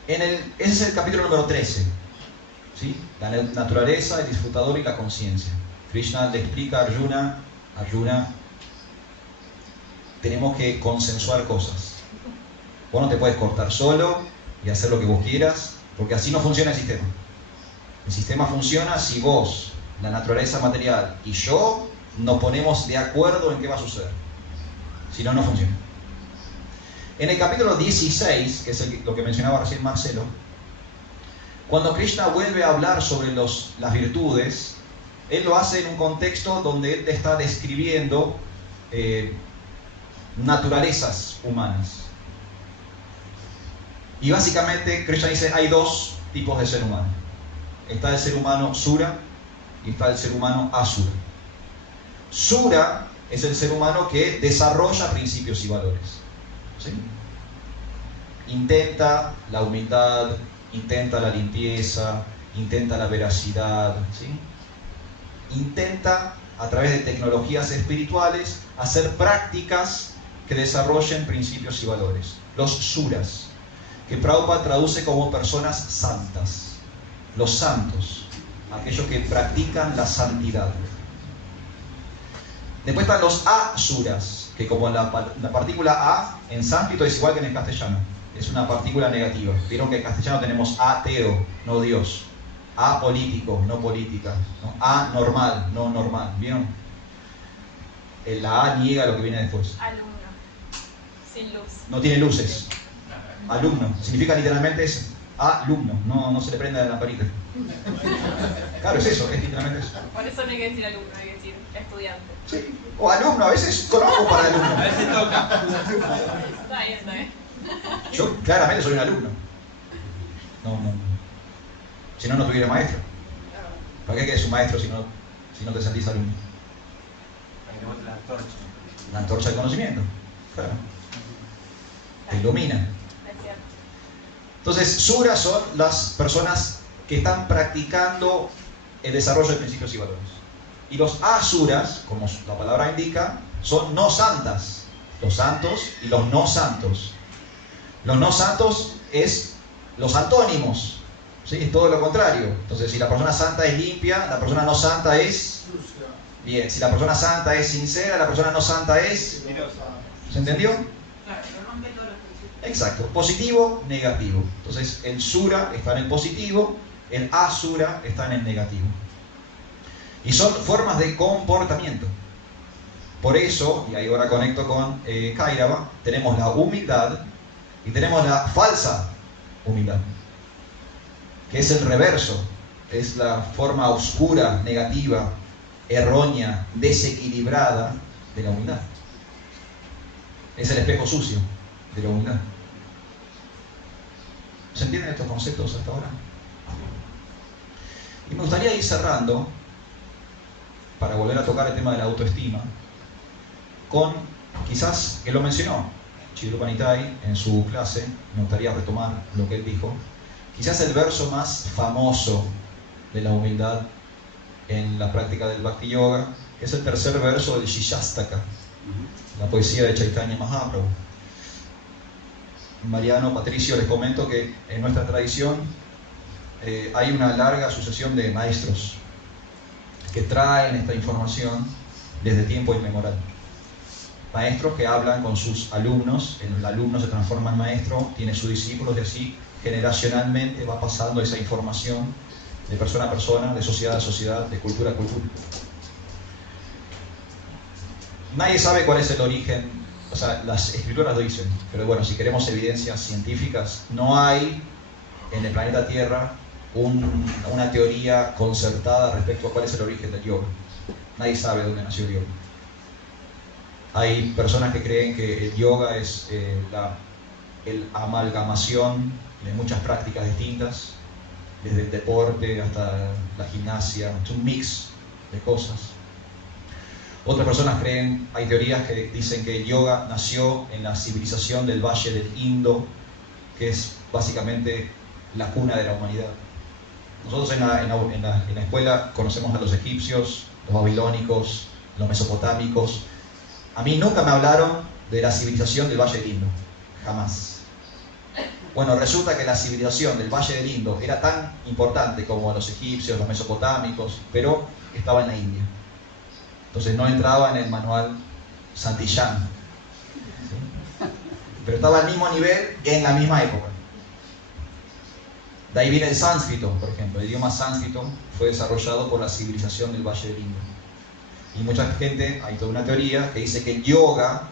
Ese es el capítulo número 13, ¿sí? La naturaleza, el disfrutador y la conciencia. Krishna le explica a Arjuna, tenemos que consensuar cosas. Vos no te puedes cortar solo y hacer lo que vos quieras, porque así no funciona el sistema. El sistema funciona si vos, la naturaleza material y yo nos ponemos de acuerdo en qué va a suceder. Si no, no funciona. En el capítulo 16, que es lo que mencionaba recién Marcelo, cuando Krishna vuelve a hablar sobre las virtudes, él lo hace en un contexto donde él está describiendo naturalezas humanas. Y básicamente Krishna dice, hay dos tipos de ser humano. Está el ser humano Sura y está el ser humano Asura. Sura es el ser humano que desarrolla principios y valores. ¿Sí? Intenta la humildad, intenta la limpieza, intenta la veracidad, ¿sí? Intenta a través de tecnologías espirituales hacer prácticas que desarrollen principios y valores. Los suras, que Prabhupada traduce como personas santas. Los santos, aquellos que practican la santidad. Después están los asuras, que como la partícula a en sánscrito es igual que en el castellano, es una partícula negativa. Vieron que en castellano tenemos ateo, no Dios, apolítico, no política, ¿no? Anormal, no normal. ¿Vieron? La A niega lo que viene después. Alumno, sin luz. No tiene luces. Alumno, significa literalmente eso. Alumno, no se le prende la lamparita. Claro, es eso, es literalmente eso. Por eso no hay que decir alumno, hay que decir estudiante. Sí, o alumno, a veces conozco para alumno. A veces toca. Está bien, está bien. Yo claramente soy un alumno. No. Si no, no tuviera maestro. ¿Para qué quieres un maestro si no te sentís alumno? Ahí te bote la antorcha. La antorcha del conocimiento. Claro. Te ilumina. Es cierto. Entonces, suras son las personas que están practicando el desarrollo de principios y valores. Y los asuras, como la palabra indica, son no santas. Los santos y los no santos. Los no santos es los antónimos. ¿Sí? Es todo lo contrario. Entonces, si la persona santa es limpia, la persona no santa es... Bien, si la persona santa es sincera, la persona no santa es... ¿Se entendió? Claro, no rompe todos los principios. Exacto. Positivo, negativo. Entonces, el sura está en el positivo, el asura está en el negativo. Y son formas de comportamiento. Por eso, y ahí ahora conecto con Kairava, tenemos la humildad y tenemos la falsa humildad, que es el reverso, es la forma oscura, negativa, errónea, desequilibrada de la humildad. Es el espejo sucio de la humildad. ¿Se entienden estos conceptos hasta ahora? Y me gustaría ir cerrando, para volver a tocar el tema de la autoestima, con, quizás, que lo mencionó Chirupa Nitai en su clase, me gustaría retomar lo que él dijo, quizás el verso más famoso de la humildad en la práctica del Bhakti Yoga, que es el tercer verso del Shishastaka, la poesía de Chaitanya Mahaprabhu. Mariano, Patricio, les comento que en nuestra tradición hay una larga sucesión de maestros que traen esta información desde tiempo inmemorial. Maestros que hablan con sus alumnos, el alumno se transforma en maestro, tiene sus discípulos y así generacionalmente va pasando esa información de persona a persona, de sociedad a sociedad, de cultura a cultura. Nadie sabe cuál es el origen, o sea, las escrituras lo dicen, pero bueno, si queremos evidencias científicas, no hay en el planeta Tierra una teoría concertada respecto a cuál es el origen del yoga. Nadie sabe dónde nació el yoga. Hay personas que creen que el yoga es la amalgamación de muchas prácticas distintas, desde el deporte hasta la gimnasia, un mix de cosas. Otras personas creen, hay teorías que dicen que el yoga nació en la civilización del Valle del Indo, que es básicamente la cuna de la humanidad. Nosotros en la escuela conocemos a los egipcios, los babilónicos, los mesopotámicos. A mí nunca me hablaron de la civilización del Valle del Indo, jamás. Bueno, resulta que la civilización del Valle del Indo era tan importante como los egipcios, los mesopotámicos, pero estaba en la India. Entonces no entraba en el manual Santillán, ¿sí? Pero estaba al mismo nivel en la misma época. De ahí viene el sánscrito, por ejemplo. El idioma sánscrito fue desarrollado por la civilización del Valle del Indo. Y mucha gente, hay toda una teoría que dice que el yoga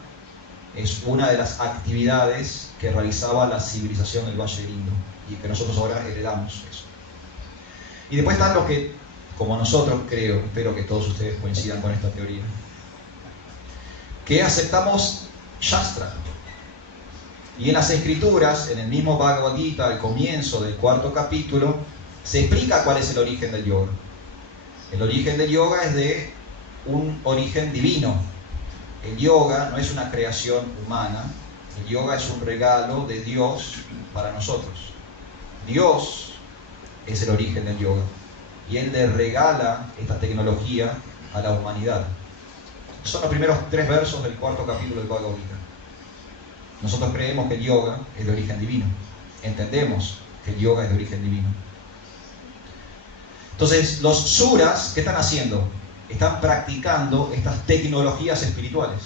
es una de las actividades que realizaba la civilización del Valle del Indo y que nosotros ahora heredamos eso. Y después están los que, como nosotros creo, espero que todos ustedes coincidan con esta teoría, que aceptamos Shastra. Y en las escrituras, en el mismo Bhagavad Gita, al comienzo del 4º capítulo, se explica cuál es el origen del yoga. El origen del yoga es de un origen divino. El yoga no es una creación humana, el yoga es un regalo de Dios para nosotros. Dios es el origen del yoga y Él le regala esta tecnología a la humanidad. Son los primeros 3 versos del 4º capítulo del Bhagavad Gita. Nosotros creemos que el yoga es de origen divino. Entendemos que el yoga es de origen divino. Entonces, los suras, ¿qué están haciendo? Están practicando estas tecnologías espirituales.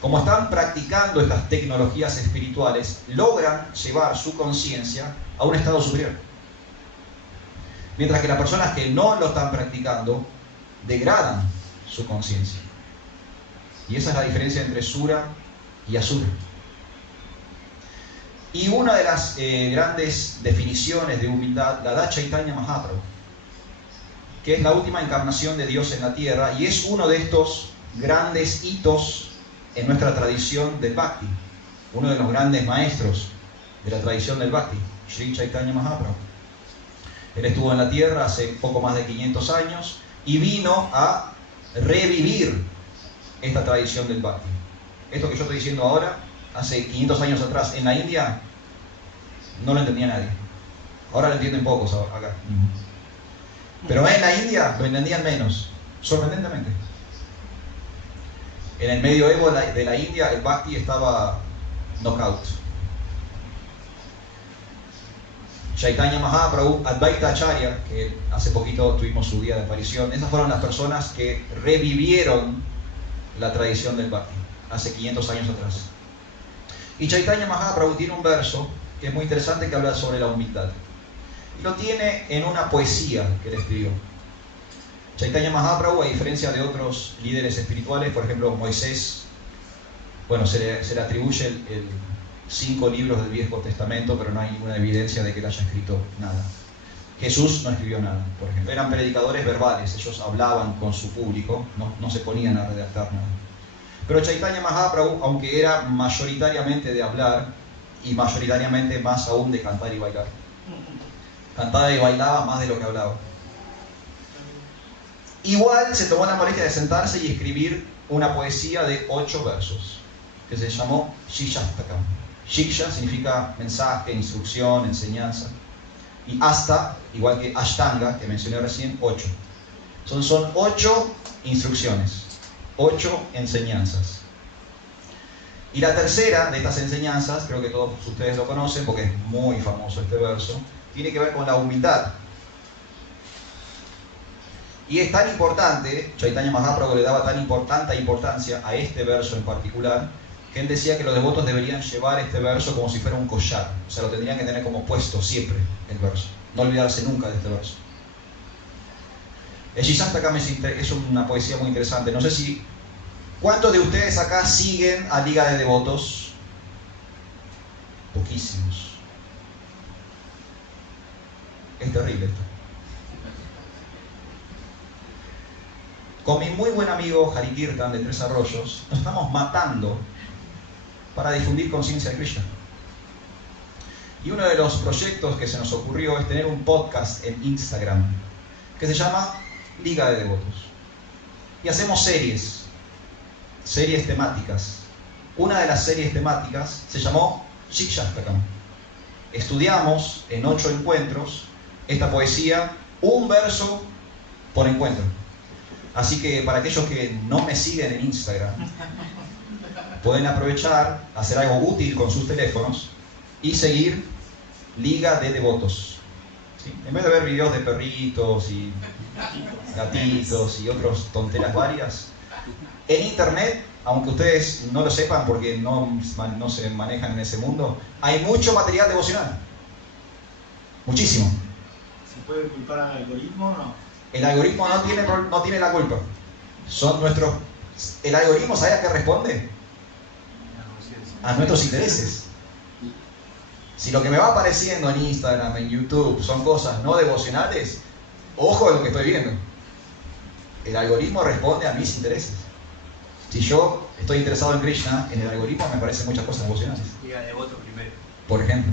Como están practicando estas tecnologías espirituales, logran llevar su conciencia a un estado superior. Mientras que las personas que no lo están practicando, degradan su conciencia. Y esa es la diferencia entre sura y asura. Y una de las grandes definiciones de humildad la da Chaitanya Mahaprabhu, que es la última encarnación de Dios en la tierra y es uno de estos grandes hitos en nuestra tradición del Bhakti, uno de los grandes maestros de la tradición del Bhakti, Sri Chaitanya Mahaprabhu. Él estuvo en la tierra hace poco más de 500 años y vino a revivir esta tradición del Bhakti. Esto que yo estoy diciendo ahora, hace 500 años atrás en la India, no lo entendía nadie. Ahora lo entienden pocos acá. Pero en la India lo entendían menos, sorprendentemente. En el medioevo de la India el Bhakti estaba knockout. Chaitanya Mahaprabhu, Advaita Acharya, que hace poquito tuvimos su día de aparición, esas fueron las personas que revivieron la tradición del Bhakti hace 500 años atrás. Y Chaitanya Mahaprabhu tiene un verso que es muy interesante que habla sobre la humildad. Y lo tiene en una poesía que él escribió. Chaitanya Mahaprabhu, a diferencia de otros líderes espirituales, por ejemplo Moisés, bueno, se le atribuye 5 libros del Viejo Testamento, pero no hay ninguna evidencia de que él haya escrito nada. Jesús no escribió nada, por ejemplo. Eran predicadores verbales, ellos hablaban con su público, no se ponían a redactar nada. Pero Chaitanya Mahaprabhu, aunque era mayoritariamente de hablar, y mayoritariamente más aún de cantar y bailar, cantaba y bailaba más de lo que hablaba. Igual se tomó la molestia de sentarse y escribir una poesía de 8 versos, que se llamó Shikshastakam. Shiksha significa mensaje, instrucción, enseñanza. Y hasta, igual que Ashtanga, que mencioné recién, 8. Son 8 instrucciones, 8 enseñanzas. Y la tercera de estas enseñanzas, creo que todos ustedes lo conocen porque es muy famoso este verso, tiene que ver con la humildad. Y es tan importante, Chaitanya Mahaprabhu le daba tanta importancia a este verso en particular, que él decía que los devotos deberían llevar este verso como si fuera un collar. O sea, lo tendrían que tener como puesto siempre el verso. No olvidarse nunca de este verso. El Shikshastakam es una poesía muy interesante. No sé si... ¿Cuántos de ustedes acá siguen a Liga de Devotos? Poquísimos. Es terrible esto. Con mi muy buen amigo Hari Kirtan de Tres Arroyos, nos estamos matando para difundir conciencia de Krishna. Y uno de los proyectos que se nos ocurrió es tener un podcast en Instagram que se llama Liga de Devotos. Y hacemos series temáticas. Una de las series temáticas se llamó Shikshastakam. Estudiamos en 8 encuentros esta poesía, un verso por encuentro. Así que para aquellos que no me siguen en Instagram, pueden aprovechar, hacer algo útil con sus teléfonos y seguir Liga de Devotos. ¿Sí? En vez de ver videos de perritos y gatitos y otras tonteras varias, en internet, aunque ustedes no lo sepan porque no se manejan en ese mundo, hay mucho material devocional. Muchísimo. ¿Se puede culpar al algoritmo o no? El algoritmo no tiene la culpa. El algoritmo, ¿sabe a qué responde? A nuestros intereses. Si lo que me va apareciendo en Instagram, en YouTube, son cosas no devocionales, ojo a lo que estoy viendo. El algoritmo responde a mis intereses. Si yo estoy interesado en Krishna, en el algoritmo me aparecen muchas cosas devocionales. Diga devoto primero. Por ejemplo.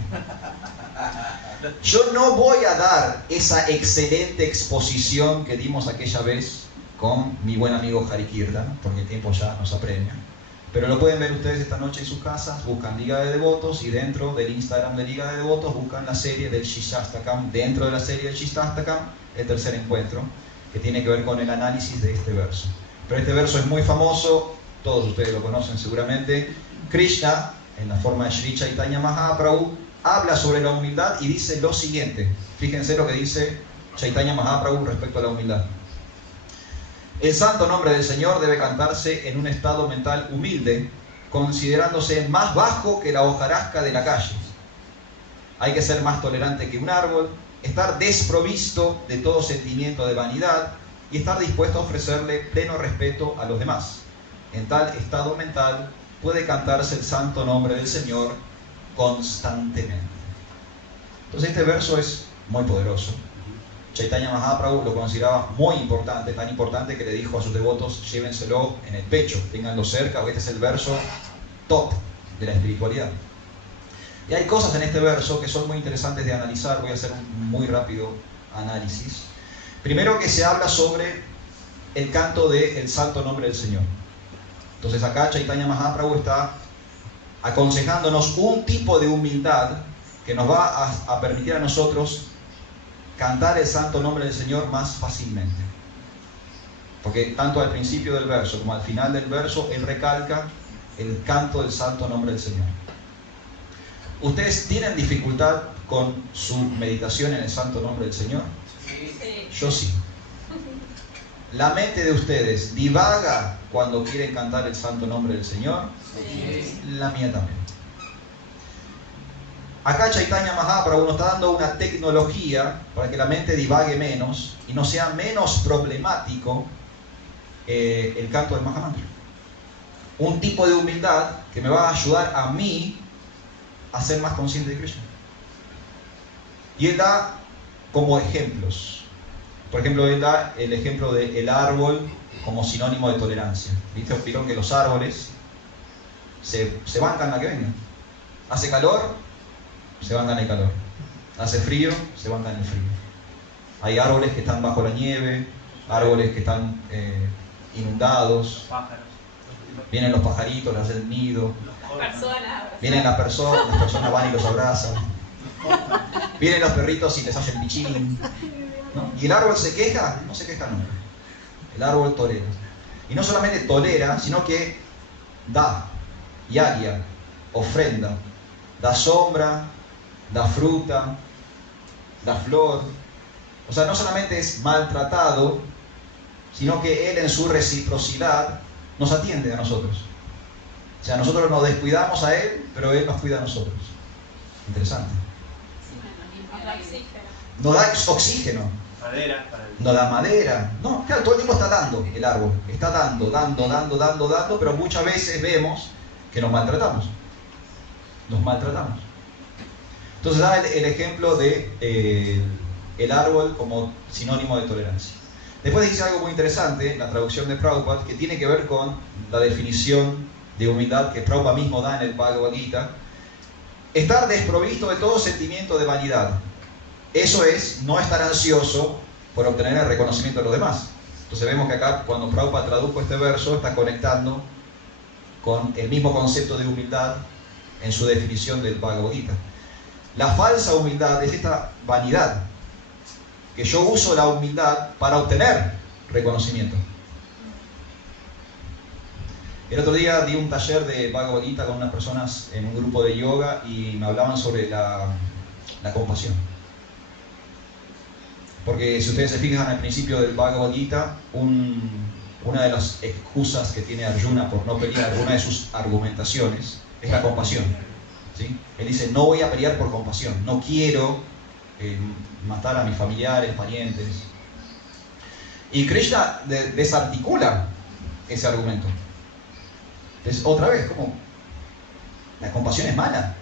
Yo no voy a dar esa excelente exposición que dimos aquella vez con mi buen amigo Hari Kirtan, porque el tiempo ya nos apremia. Pero lo pueden ver ustedes esta noche en sus casas, buscan Liga de Devotos y dentro del Instagram de Liga de Devotos buscan la serie del Shikshastakam. Dentro de la serie del Shikshastakam, el tercer encuentro, que tiene que ver con el análisis de este verso. Pero este verso es muy famoso, todos ustedes lo conocen seguramente. Krishna, en la forma de Sri Chaitanya Mahaprabhu, habla sobre la humildad y dice lo siguiente. Fíjense lo que dice Chaitanya Mahaprabhu respecto a la humildad. El santo nombre del Señor debe cantarse en un estado mental humilde, considerándose más bajo que la hojarasca de la calle. Hay que ser más tolerante que un árbol, estar desprovisto de todo sentimiento de vanidad y estar dispuesto a ofrecerle pleno respeto a los demás. En tal estado mental puede cantarse el santo nombre del Señor constantemente. Entonces este verso es muy poderoso. Chaitanya Mahaprabhu lo consideraba muy importante, tan importante que le dijo a sus devotos: llévenselo en el pecho, ténganlo cerca, porque este es el verso top de la espiritualidad. Y hay cosas en este verso que son muy interesantes de analizar. Voy a hacer un muy rápido análisis. Primero, que se habla sobre el canto del santo nombre del Señor. Entonces acá Chaitanya Mahaprabhu está aconsejándonos un tipo de humildad que nos va a permitir a nosotros cantar el santo nombre del Señor más fácilmente. Porque tanto al principio del verso como al final del verso, él recalca el canto del santo nombre del Señor. ¿Ustedes tienen dificultad con su meditación en el santo nombre del Señor? Sí. Yo sí. ¿La mente de ustedes divaga cuando quieren cantar el santo nombre del Señor? Sí. La mía también. Acá Chaitanya Mahaprabhu nos está dando una tecnología para que la mente divague menos y no sea menos problemático el canto del Mahamantra. Un tipo de humildad que me va a ayudar a mí a ser más consciente de Krishna. Y él da como ejemplos. Por ejemplo, él da el ejemplo del árbol como sinónimo de tolerancia. Vieron que los árboles se bancan la que venga. Hace calor, se bancan el calor. Hace frío, se bancan el frío. Hay árboles que están bajo la nieve, árboles que están inundados. Pájaros. Vienen los pajaritos, les hacen nido. Personas. Vienen las personas van y los abrazan. Vienen los perritos y les hacen pichín, ¿no? ¿Y el árbol se queja? No se queja nunca. El árbol tolera. Y no solamente tolera, sino que da, yagia, ofrenda, da sombra, da fruta, da flor. O sea, no solamente es maltratado, sino que él en su reciprocidad nos atiende a nosotros. O sea, nosotros nos descuidamos a él, pero él nos cuida a nosotros. Interesante. Nos da oxígeno. Madera para el... Nos da madera. No, claro, todo el tiempo está dando el árbol. Está dando, pero muchas veces vemos que nos maltratamos. Nos maltratamos. Entonces da el ejemplo de el árbol como sinónimo de tolerancia. Después dice algo muy interesante, la traducción de Prabhupada, que tiene que ver con la definición de humildad que Prabhupada mismo da en el Bhagavad Gita. Estar desprovisto de todo sentimiento de vanidad. Eso es no estar ansioso por obtener el reconocimiento de los demás. Entonces vemos que acá, cuando Prabhupada tradujo este verso, está conectando con el mismo concepto de humildad en su definición del Bhagavad Gita. La falsa humildad es esta vanidad, que yo uso la humildad para obtener reconocimiento. El otro día di un taller de Bhagavad Gita con unas personas en un grupo de yoga y me hablaban sobre la compasión. Porque si ustedes se fijan al principio del Bhagavad Gita, una de las excusas que tiene Arjuna por no pelear, una de sus argumentaciones, es la compasión. ¿Sí? Él dice, no voy a pelear por compasión, no quiero matar a mis familiares, parientes. Y Krishna desarticula ese argumento. Entonces, otra vez, como la compasión es mala.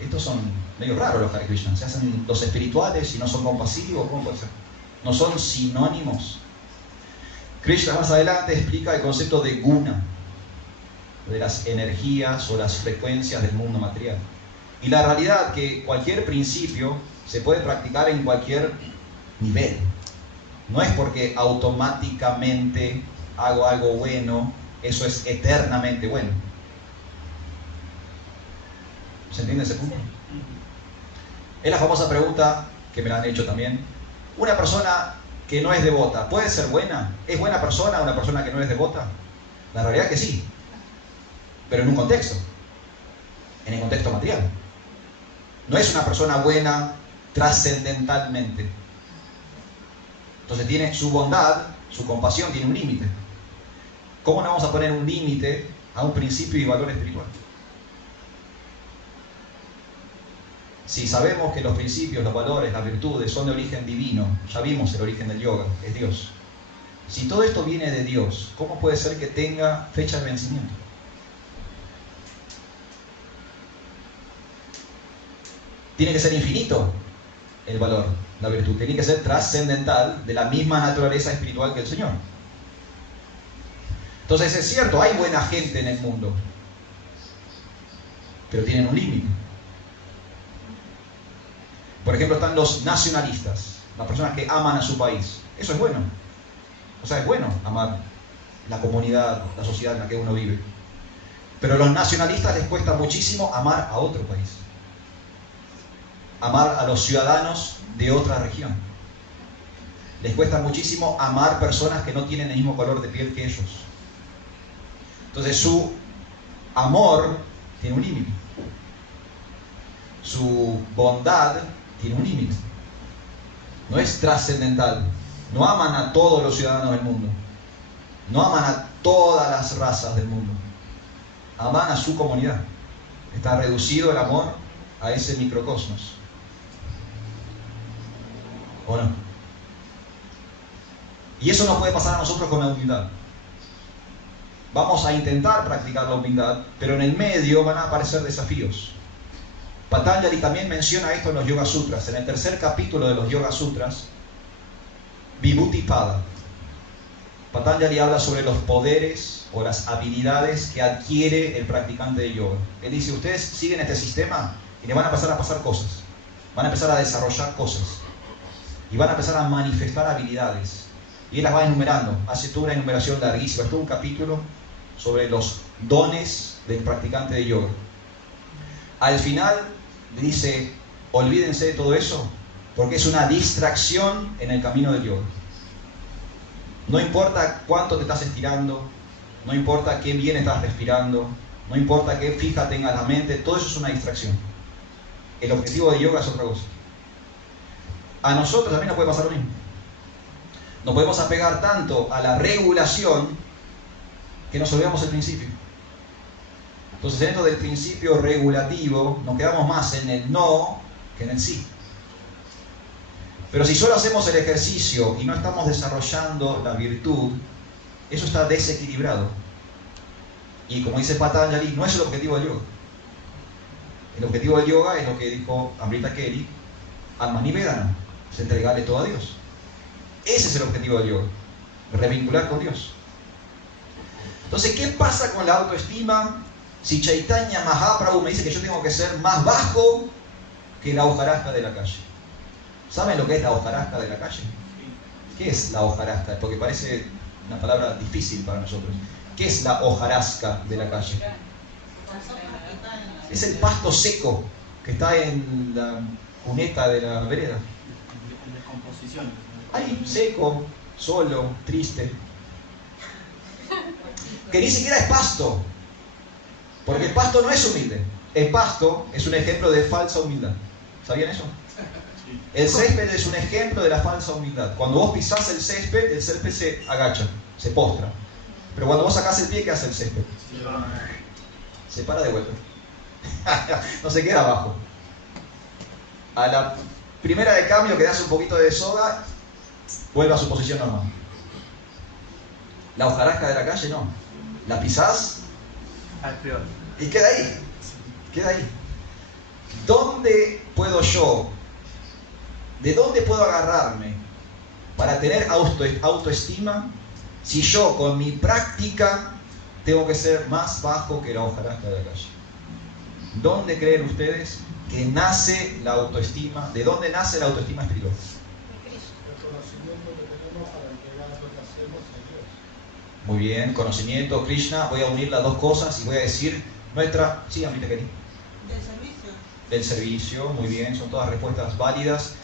Estos son medio raros los Hare Krishna. Se hacen los espirituales y no son compasivos. ¿Cómo puede ser? No son sinónimos. Krishna más adelante explica el concepto de guna, de las energías o las frecuencias del mundo material. Y la realidad que cualquier principio se puede practicar en cualquier nivel. No es porque automáticamente hago algo bueno, eso es eternamente bueno. ¿Se entiende ese punto? Es la famosa pregunta que me la han hecho también. Una persona que no es devota, ¿puede ser buena? ¿Es buena persona una persona que no es devota? La realidad es que sí, pero en un contexto, en el contexto material. No es una persona buena trascendentalmente. Entonces tiene su bondad, su compasión tiene un límite. ¿Cómo no vamos a poner un límite a un principio y valor espiritual? Si sabemos que los principios, los valores, las virtudes son de origen divino, ya vimos el origen del yoga, es Dios. Si todo esto viene de Dios, ¿cómo puede ser que tenga fecha de vencimiento? Tiene que ser infinito el valor, la virtud. Tiene que ser trascendental, de la misma naturaleza espiritual que el Señor. Entonces es cierto, hay buena gente en el mundo, pero tienen un límite. Por ejemplo, están los nacionalistas, las personas que aman a su país. Eso es bueno. O sea, es bueno amar la comunidad, la sociedad en la que uno vive. Pero a los nacionalistas les cuesta muchísimo amar a otro país. Amar a los ciudadanos de otra región. Les cuesta muchísimo amar personas que no tienen el mismo color de piel que ellos. Entonces su amor tiene un límite. Su bondad tiene un límite. No es trascendental. No aman a todos los ciudadanos del mundo. No aman a todas las razas del mundo. Aman a su comunidad. Está reducido el amor a ese microcosmos. ¿O no? Y eso nos puede pasar a nosotros con la humildad. Vamos a intentar practicar la humildad, pero en el medio van a aparecer desafíos. Patanjali también menciona esto en los Yoga Sutras. En el tercer capítulo de los Yoga Sutras, Vibhuti-pada, Patanjali habla sobre los poderes o las habilidades que adquiere el practicante de yoga. Él dice, ustedes siguen este sistema y le van a empezar a pasar cosas. Van a empezar a desarrollar cosas. Y van a empezar a manifestar habilidades. Y él las va enumerando. Hace toda una enumeración larguísima. Es todo un capítulo sobre los dones del practicante de yoga. Al final dice, olvídense de todo eso, porque es una distracción en el camino del yoga. No importa cuánto te estás estirando, no importa qué bien estás respirando, no importa qué fija tengas la mente, todo eso es una distracción. El objetivo de yoga es otra cosa. A nosotros también nos puede pasar lo mismo. Nos podemos apegar tanto a la regulación que nos olvidamos el principio. Entonces, dentro del principio regulativo, nos quedamos más en el no que en el sí. Pero si solo hacemos el ejercicio y no estamos desarrollando la virtud, eso está desequilibrado. Y como dice Patanjali, no es el objetivo del yoga. El objetivo del yoga es lo que dijo Amrita Kelly, Atmanivedana, es entregarle todo a Dios. Ese es el objetivo del yoga, revincular con Dios. Entonces, ¿qué pasa con la autoestima si Chaitanya Mahaprabhu me dice que yo tengo que ser más bajo que la hojarasca de la calle? ¿Saben lo que es la hojarasca de la calle? ¿Qué es la hojarasca? Porque parece una palabra difícil para nosotros. ¿Qué es la hojarasca de la calle? Es el pasto seco que está en la cuneta de la vereda. En descomposición. Ahí, seco, solo, triste. Que ni siquiera es pasto. Porque el pasto no es humilde. El pasto es un ejemplo de falsa humildad. ¿Sabían eso? El césped es un ejemplo de la falsa humildad. Cuando vos pisás el césped se agacha, se postra. Pero cuando vos sacás el pie, ¿qué hace el césped? Se para de vuelta. No se queda abajo. A la primera de cambio que das un poquito de soga, vuelve a su posición normal. La hojarasca de la calle no. La pisás y queda ahí. Queda ahí. ¿Dónde puedo yo? ¿De dónde puedo agarrarme para tener autoestima si yo con mi práctica tengo que ser más bajo que la hojarasca de la calle? ¿Dónde creen ustedes que nace la autoestima? ¿De dónde nace la autoestima espiritual? El conocimiento que tenemos para entregar lo que hacemos a Dios. Muy bien, conocimiento, Krishna. Voy a unir las dos cosas y voy a decir nuestra... Sí, Amrita Kelly. ¿Del servicio? Del servicio, muy bien, son todas respuestas válidas.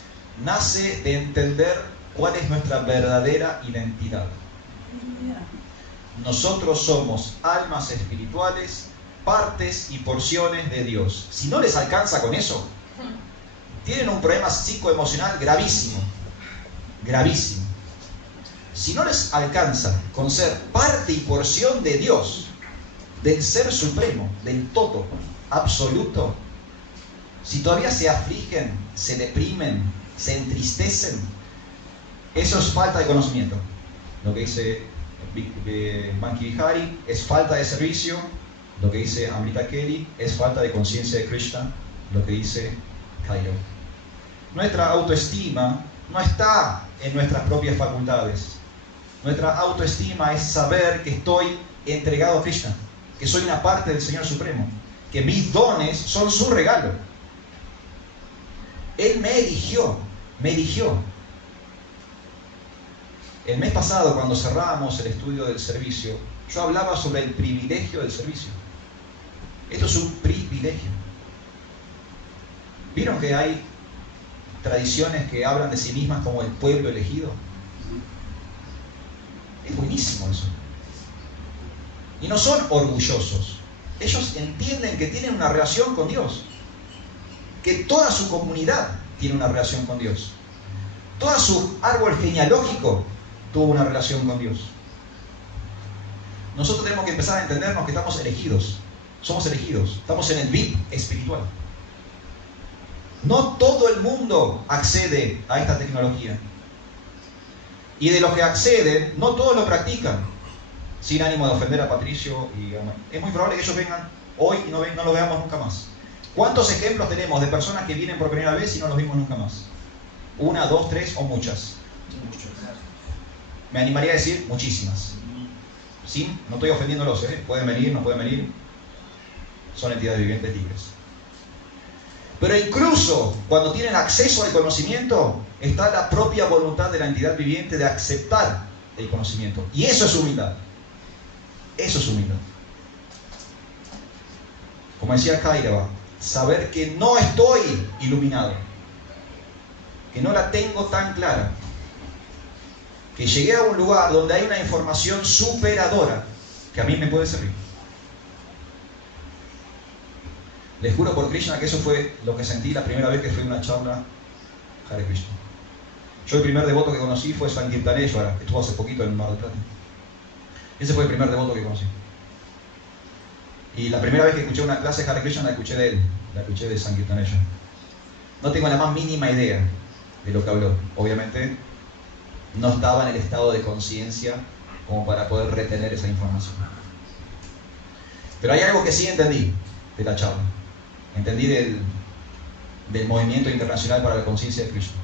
Nace de entender cuál es nuestra verdadera identidad. Nosotros somos almas espirituales, partes y porciones de Dios. Si no les alcanza con eso, tienen un problema psicoemocional gravísimo. Gravísimo. Si no les alcanza con ser parte y porción de Dios, del Ser Supremo, del todo, absoluto, si todavía se afligen, se deprimen, se entristecen, eso es falta de conocimiento. Lo que dice Banki Vihari es falta de servicio. Lo que dice Amrita Kelly es falta de conciencia de Krishna. Lo que dice Cairo. Nuestra autoestima no está en nuestras propias facultades. Nuestra autoestima es saber que estoy entregado a Krishna, que soy una parte del Señor Supremo, que mis dones son su regalo. Él me eligió, me eligió. El mes pasado, cuando cerrábamos el estudio del servicio, yo hablaba sobre el privilegio del servicio. Esto es un privilegio. ¿Vieron que hay tradiciones que hablan de sí mismas como el pueblo elegido? Es buenísimo eso. Y no son orgullosos. Ellos entienden que tienen una relación con Dios. Que toda su comunidad tiene una relación con Dios. Todo su árbol genealógico tuvo una relación con Dios. Nosotros tenemos que empezar a entendernos que estamos elegidos. Somos elegidos. Estamos en el VIP espiritual. No todo el mundo accede a esta tecnología. Y de los que acceden, no todos lo practican. Sin ánimo de ofender a Patricio y a... Es muy probable que ellos vengan hoy y no los veamos nunca más. ¿Cuántos ejemplos tenemos de personas que vienen por primera vez y no los vimos nunca más? ¿Una, dos, tres o muchas? Me animaría a decir muchísimas. ¿Sí? No estoy ofendiéndolos, ¿eh? Pueden venir, no pueden venir. Son entidades vivientes libres. Pero incluso cuando tienen acceso al conocimiento, está la propia voluntad de la entidad viviente de aceptar el conocimiento. Y eso es humildad. Eso es humildad. Como decía Kairaba, saber que no estoy iluminado, que no la tengo tan clara, que llegué a un lugar donde hay una información superadora que a mí me puede servir. Les juro por Krishna que eso fue lo que sentí la primera vez que fui a una charla Hare Krishna. Yo el primer devoto que conocí fue Sankirtaneshwara, que estuvo hace poquito en Mar del Plata. Ese fue el primer devoto que conocí. Y la primera vez que escuché una clase de Hare Krishna la escuché de él, la escuché de Sankirtaneshwara. No tengo la más mínima idea de lo que habló. Obviamente no estaba en el estado de conciencia como para poder retener esa información. Pero hay algo que sí entendí de la charla. Entendí del movimiento internacional para la conciencia de Krishna.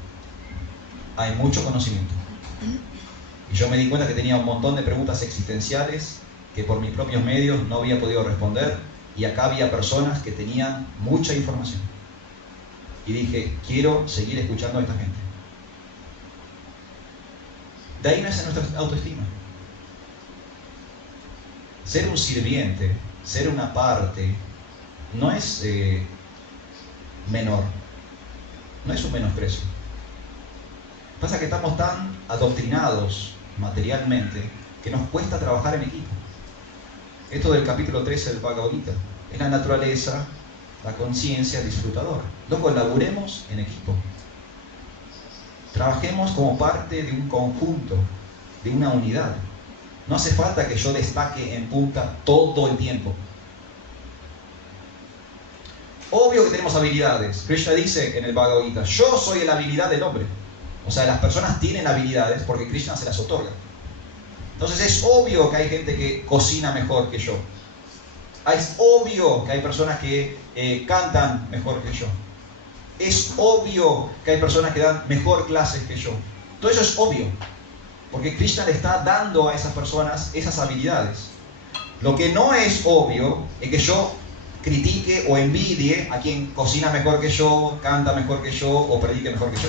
Hay mucho conocimiento. Y yo me di cuenta que tenía un montón de preguntas existenciales que por mis propios medios no había podido responder, y acá había personas que tenían mucha información. Y dije, quiero seguir escuchando a esta gente. De ahí nace nuestra autoestima. Ser un sirviente, ser una parte, no es menor, no es un menosprecio. Pasa que estamos tan adoctrinados materialmente que nos cuesta trabajar en equipo. Esto del capítulo 13 del Bhagavad Gita es la naturaleza, la conciencia disfrutadora. Luego laburemos en equipo. Trabajemos como parte de un conjunto, de una unidad. No hace falta que yo destaque en punta todo el tiempo. Obvio que tenemos habilidades. Krishna dice en el Bhagavad Gita, yo soy la habilidad del hombre. O sea, las personas tienen habilidades porque Krishna se las otorga. Entonces es obvio que hay gente que cocina mejor que yo. Es obvio que hay personas que cantan mejor que yo. Es obvio que hay personas que dan mejor clases que yo. Todo eso es obvio. Porque Krishna le está dando a esas personas esas habilidades. Lo que no es obvio es que yo critique o envidie a quien cocina mejor que yo, canta mejor que yo o predique mejor que yo.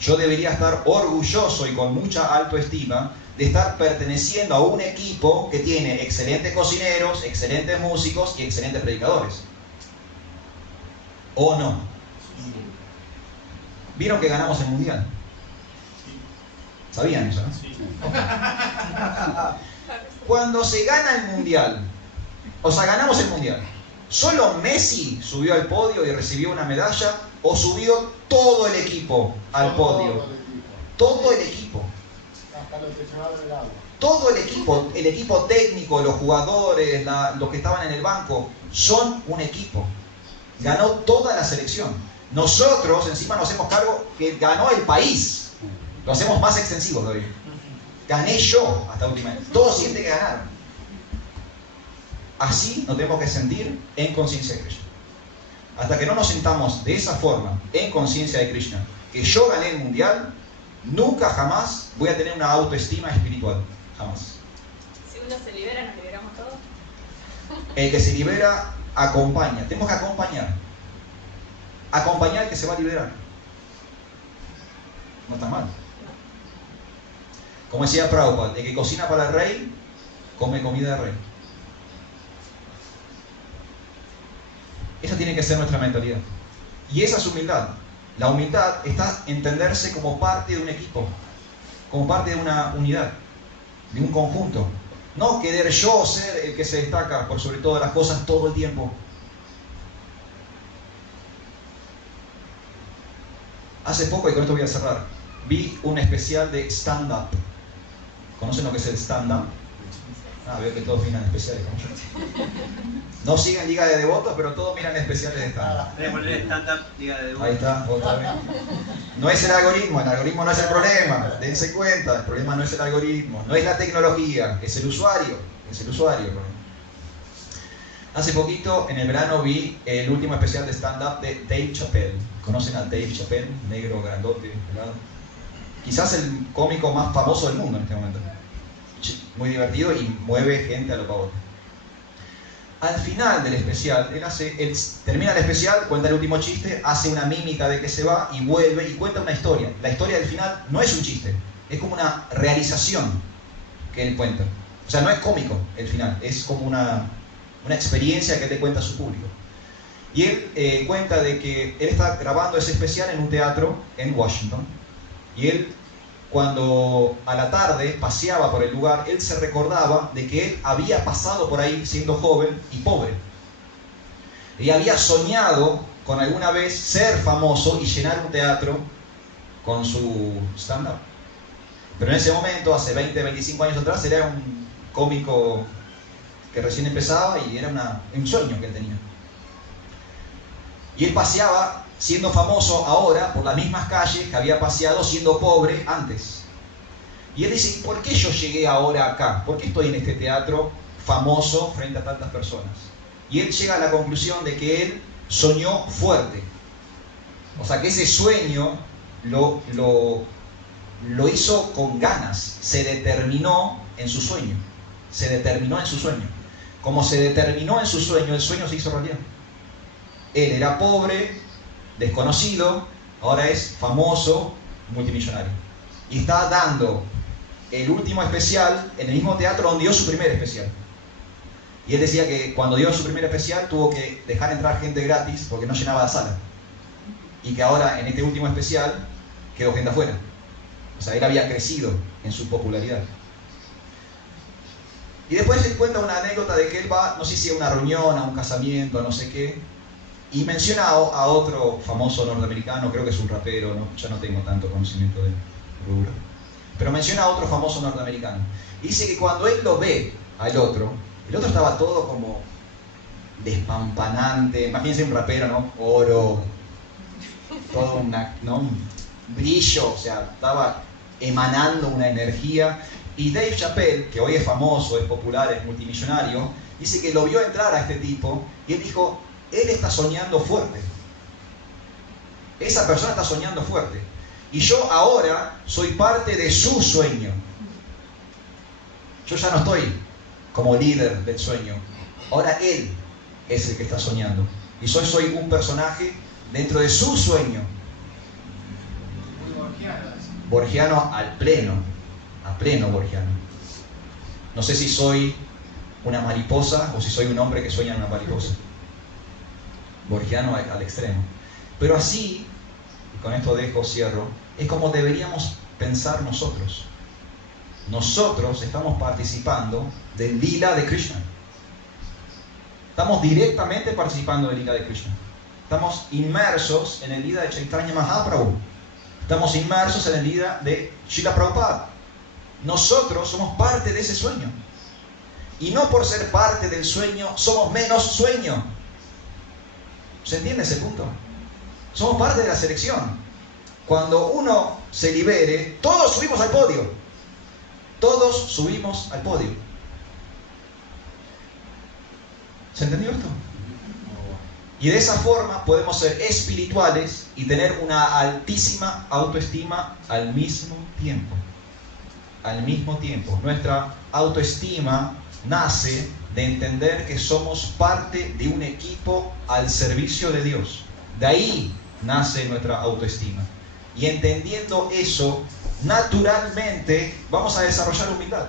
Yo debería estar orgulloso y con mucha autoestima de estar perteneciendo a un equipo que tiene excelentes cocineros, excelentes músicos y excelentes predicadores. ¿O no? ¿Vieron que ganamos el mundial? ¿Sabían eso, no? Sí. Cuando se gana el mundial, o sea, ganamos el mundial, ¿solo Messi subió al podio y recibió una medalla o subió todo el equipo al podio? Todo el equipo. Hasta los que llevaron el agua. Todo el equipo técnico, los jugadores, los que estaban en el banco, son un equipo. Ganó toda la selección. Nosotros encima nos hacemos cargo que ganó el país. Lo hacemos más extensivo todavía. Gané yo hasta última vez. Todos sienten que ganaron. Así nos tenemos que sentir en conciencia de Krishna. Hasta que no nos sintamos de esa forma en conciencia de Krishna, que yo gané el mundial, nunca jamás voy a tener una autoestima espiritual. Jamás. Si uno se libera, nos liberamos todos. El que se libera acompaña. Tenemos que acompañar. Acompañar al que se va a liberar. No está mal. Como decía Prabhupada, el que cocina para el rey, come comida de rey. Esa tiene que ser nuestra mentalidad. Y esa es humildad. La humildad está en entenderse como parte de un equipo, como parte de una unidad, de un conjunto. No querer yo ser el que se destaca por sobre todas las cosas todo el tiempo. Hace poco, y con esto voy a cerrar, vi un especial de stand-up. ¿Conocen lo que es el stand-up? Ah, veo que todos miran especiales como yo. No siguen Liga de Devotos, pero todos miran especiales de stand-up. Voy a poner stand-up, Liga de Devotos. Ahí está, otra vez. No es el algoritmo no es el problema, dense cuenta, el problema no es el algoritmo, no es la tecnología, es el usuario, Hace poquito, en el verano, vi el último especial de stand-up de Dave Chappelle. ¿Conocen a Dave Chappelle? Negro, grandote, pelado. Quizás el cómico más famoso del mundo en este momento. Muy divertido y mueve gente a lo pavote. Al final del especial, él termina el especial, cuenta el último chiste, hace una mímica de que se va y vuelve y cuenta una historia. La historia del final no es un chiste, es como una realización que él cuenta. O sea, no es cómico el final, es como una experiencia que él le cuenta a su público. Y él cuenta de que él está grabando ese especial en un teatro en Washington. Y él, cuando a la tarde paseaba por el lugar, él se recordaba de que él había pasado por ahí siendo joven y pobre. Y había soñado con alguna vez ser famoso y llenar un teatro con su stand-up. Pero en ese momento, hace 20, 25 años atrás, era un cómico que recién empezaba y era un sueño que él tenía. Y él paseaba siendo famoso ahora por las mismas calles que había paseado siendo pobre antes. Y él dice, ¿por qué yo llegué ahora acá? ¿Por qué estoy en este teatro famoso frente a tantas personas? Y él llega a la conclusión de que él soñó fuerte. O sea, que ese sueño lo hizo con ganas, se determinó en su sueño. Se determinó en su sueño. Como se determinó en su sueño, el sueño se hizo realidad. Él era pobre, desconocido, ahora es famoso, multimillonario. Y está dando el último especial en el mismo teatro donde dio su primer especial. Y él decía que cuando dio su primer especial tuvo que dejar entrar gente gratis porque no llenaba la sala. Y que ahora en este último especial quedó gente afuera. O sea, él había crecido en su popularidad. Y después se cuenta una anécdota de que él va, no sé si a una reunión, a un casamiento, a no sé qué, y menciona a otro famoso norteamericano, creo que es un rapero, ¿no? Yo no tengo tanto conocimiento del rubro, pero menciona a otro famoso norteamericano. Y dice que cuando él lo ve al otro, el otro estaba todo como despampanante, imagínense un rapero, ¿no? Oro, todo un brillo, o sea, estaba emanando una energía. Y Dave Chappelle, que hoy es famoso, es popular, es multimillonario, dice que lo vio entrar a este tipo y él dijo, él está soñando fuerte. Esa persona está soñando fuerte. Y yo ahora soy parte de su sueño. Yo ya no estoy como líder del sueño. Ahora él es el que está soñando. Y soy un personaje dentro de su sueño. Muy borgiano. Borgiano al pleno. A pleno borgiano. No sé si soy una mariposa o si soy un hombre que sueña en una mariposa. Borgiano al extremo. Pero así, y con esto cierro, es como deberíamos pensar nosotros. Nosotros estamos participando del Lila de Krishna. Estamos directamente participando del Lila de Krishna. Estamos inmersos en el Lila de Chaitanya Mahaprabhu. Estamos inmersos en el Lila de Srila Prabhupada. Nosotros somos parte de ese sueño. Y no por ser parte del sueño somos menos sueño. ¿Se entiende ese punto? Somos parte de la selección. Cuando uno se libere, todos subimos al podio. Todos subimos al podio. ¿Se entendió esto? Y de esa forma podemos ser espirituales y tener una altísima autoestima al mismo tiempo. Al mismo tiempo. Nuestra autoestima nace de entender que somos parte de un equipo al servicio de Dios. De ahí nace nuestra autoestima. Y entendiendo eso, naturalmente vamos a desarrollar humildad.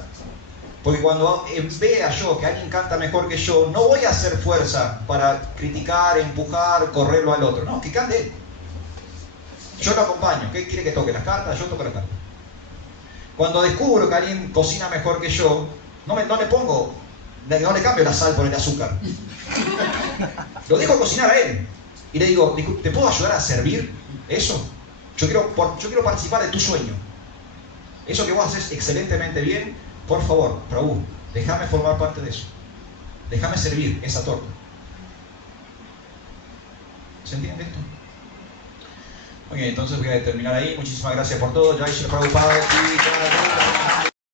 Porque cuando vea yo que alguien canta mejor que yo, no voy a hacer fuerza para criticar, empujar, correrlo al otro. No, que cante él. Yo lo acompaño. ¿Qué quiere que toque? ¿Las cartas? Yo toco las cartas. Cuando descubro que alguien cocina mejor que yo, no le cambio la sal por el azúcar. Lo dejo cocinar a él. Y le digo, ¿te puedo ayudar a servir eso? Yo quiero participar de tu sueño. Eso que vos haces excelentemente bien, por favor, Prabhu, Déjame formar parte de eso. Déjame servir esa torta. ¿Se entiende esto? Muy bien, entonces voy a terminar ahí. Muchísimas gracias por todo. Jai Shri Prabhupada.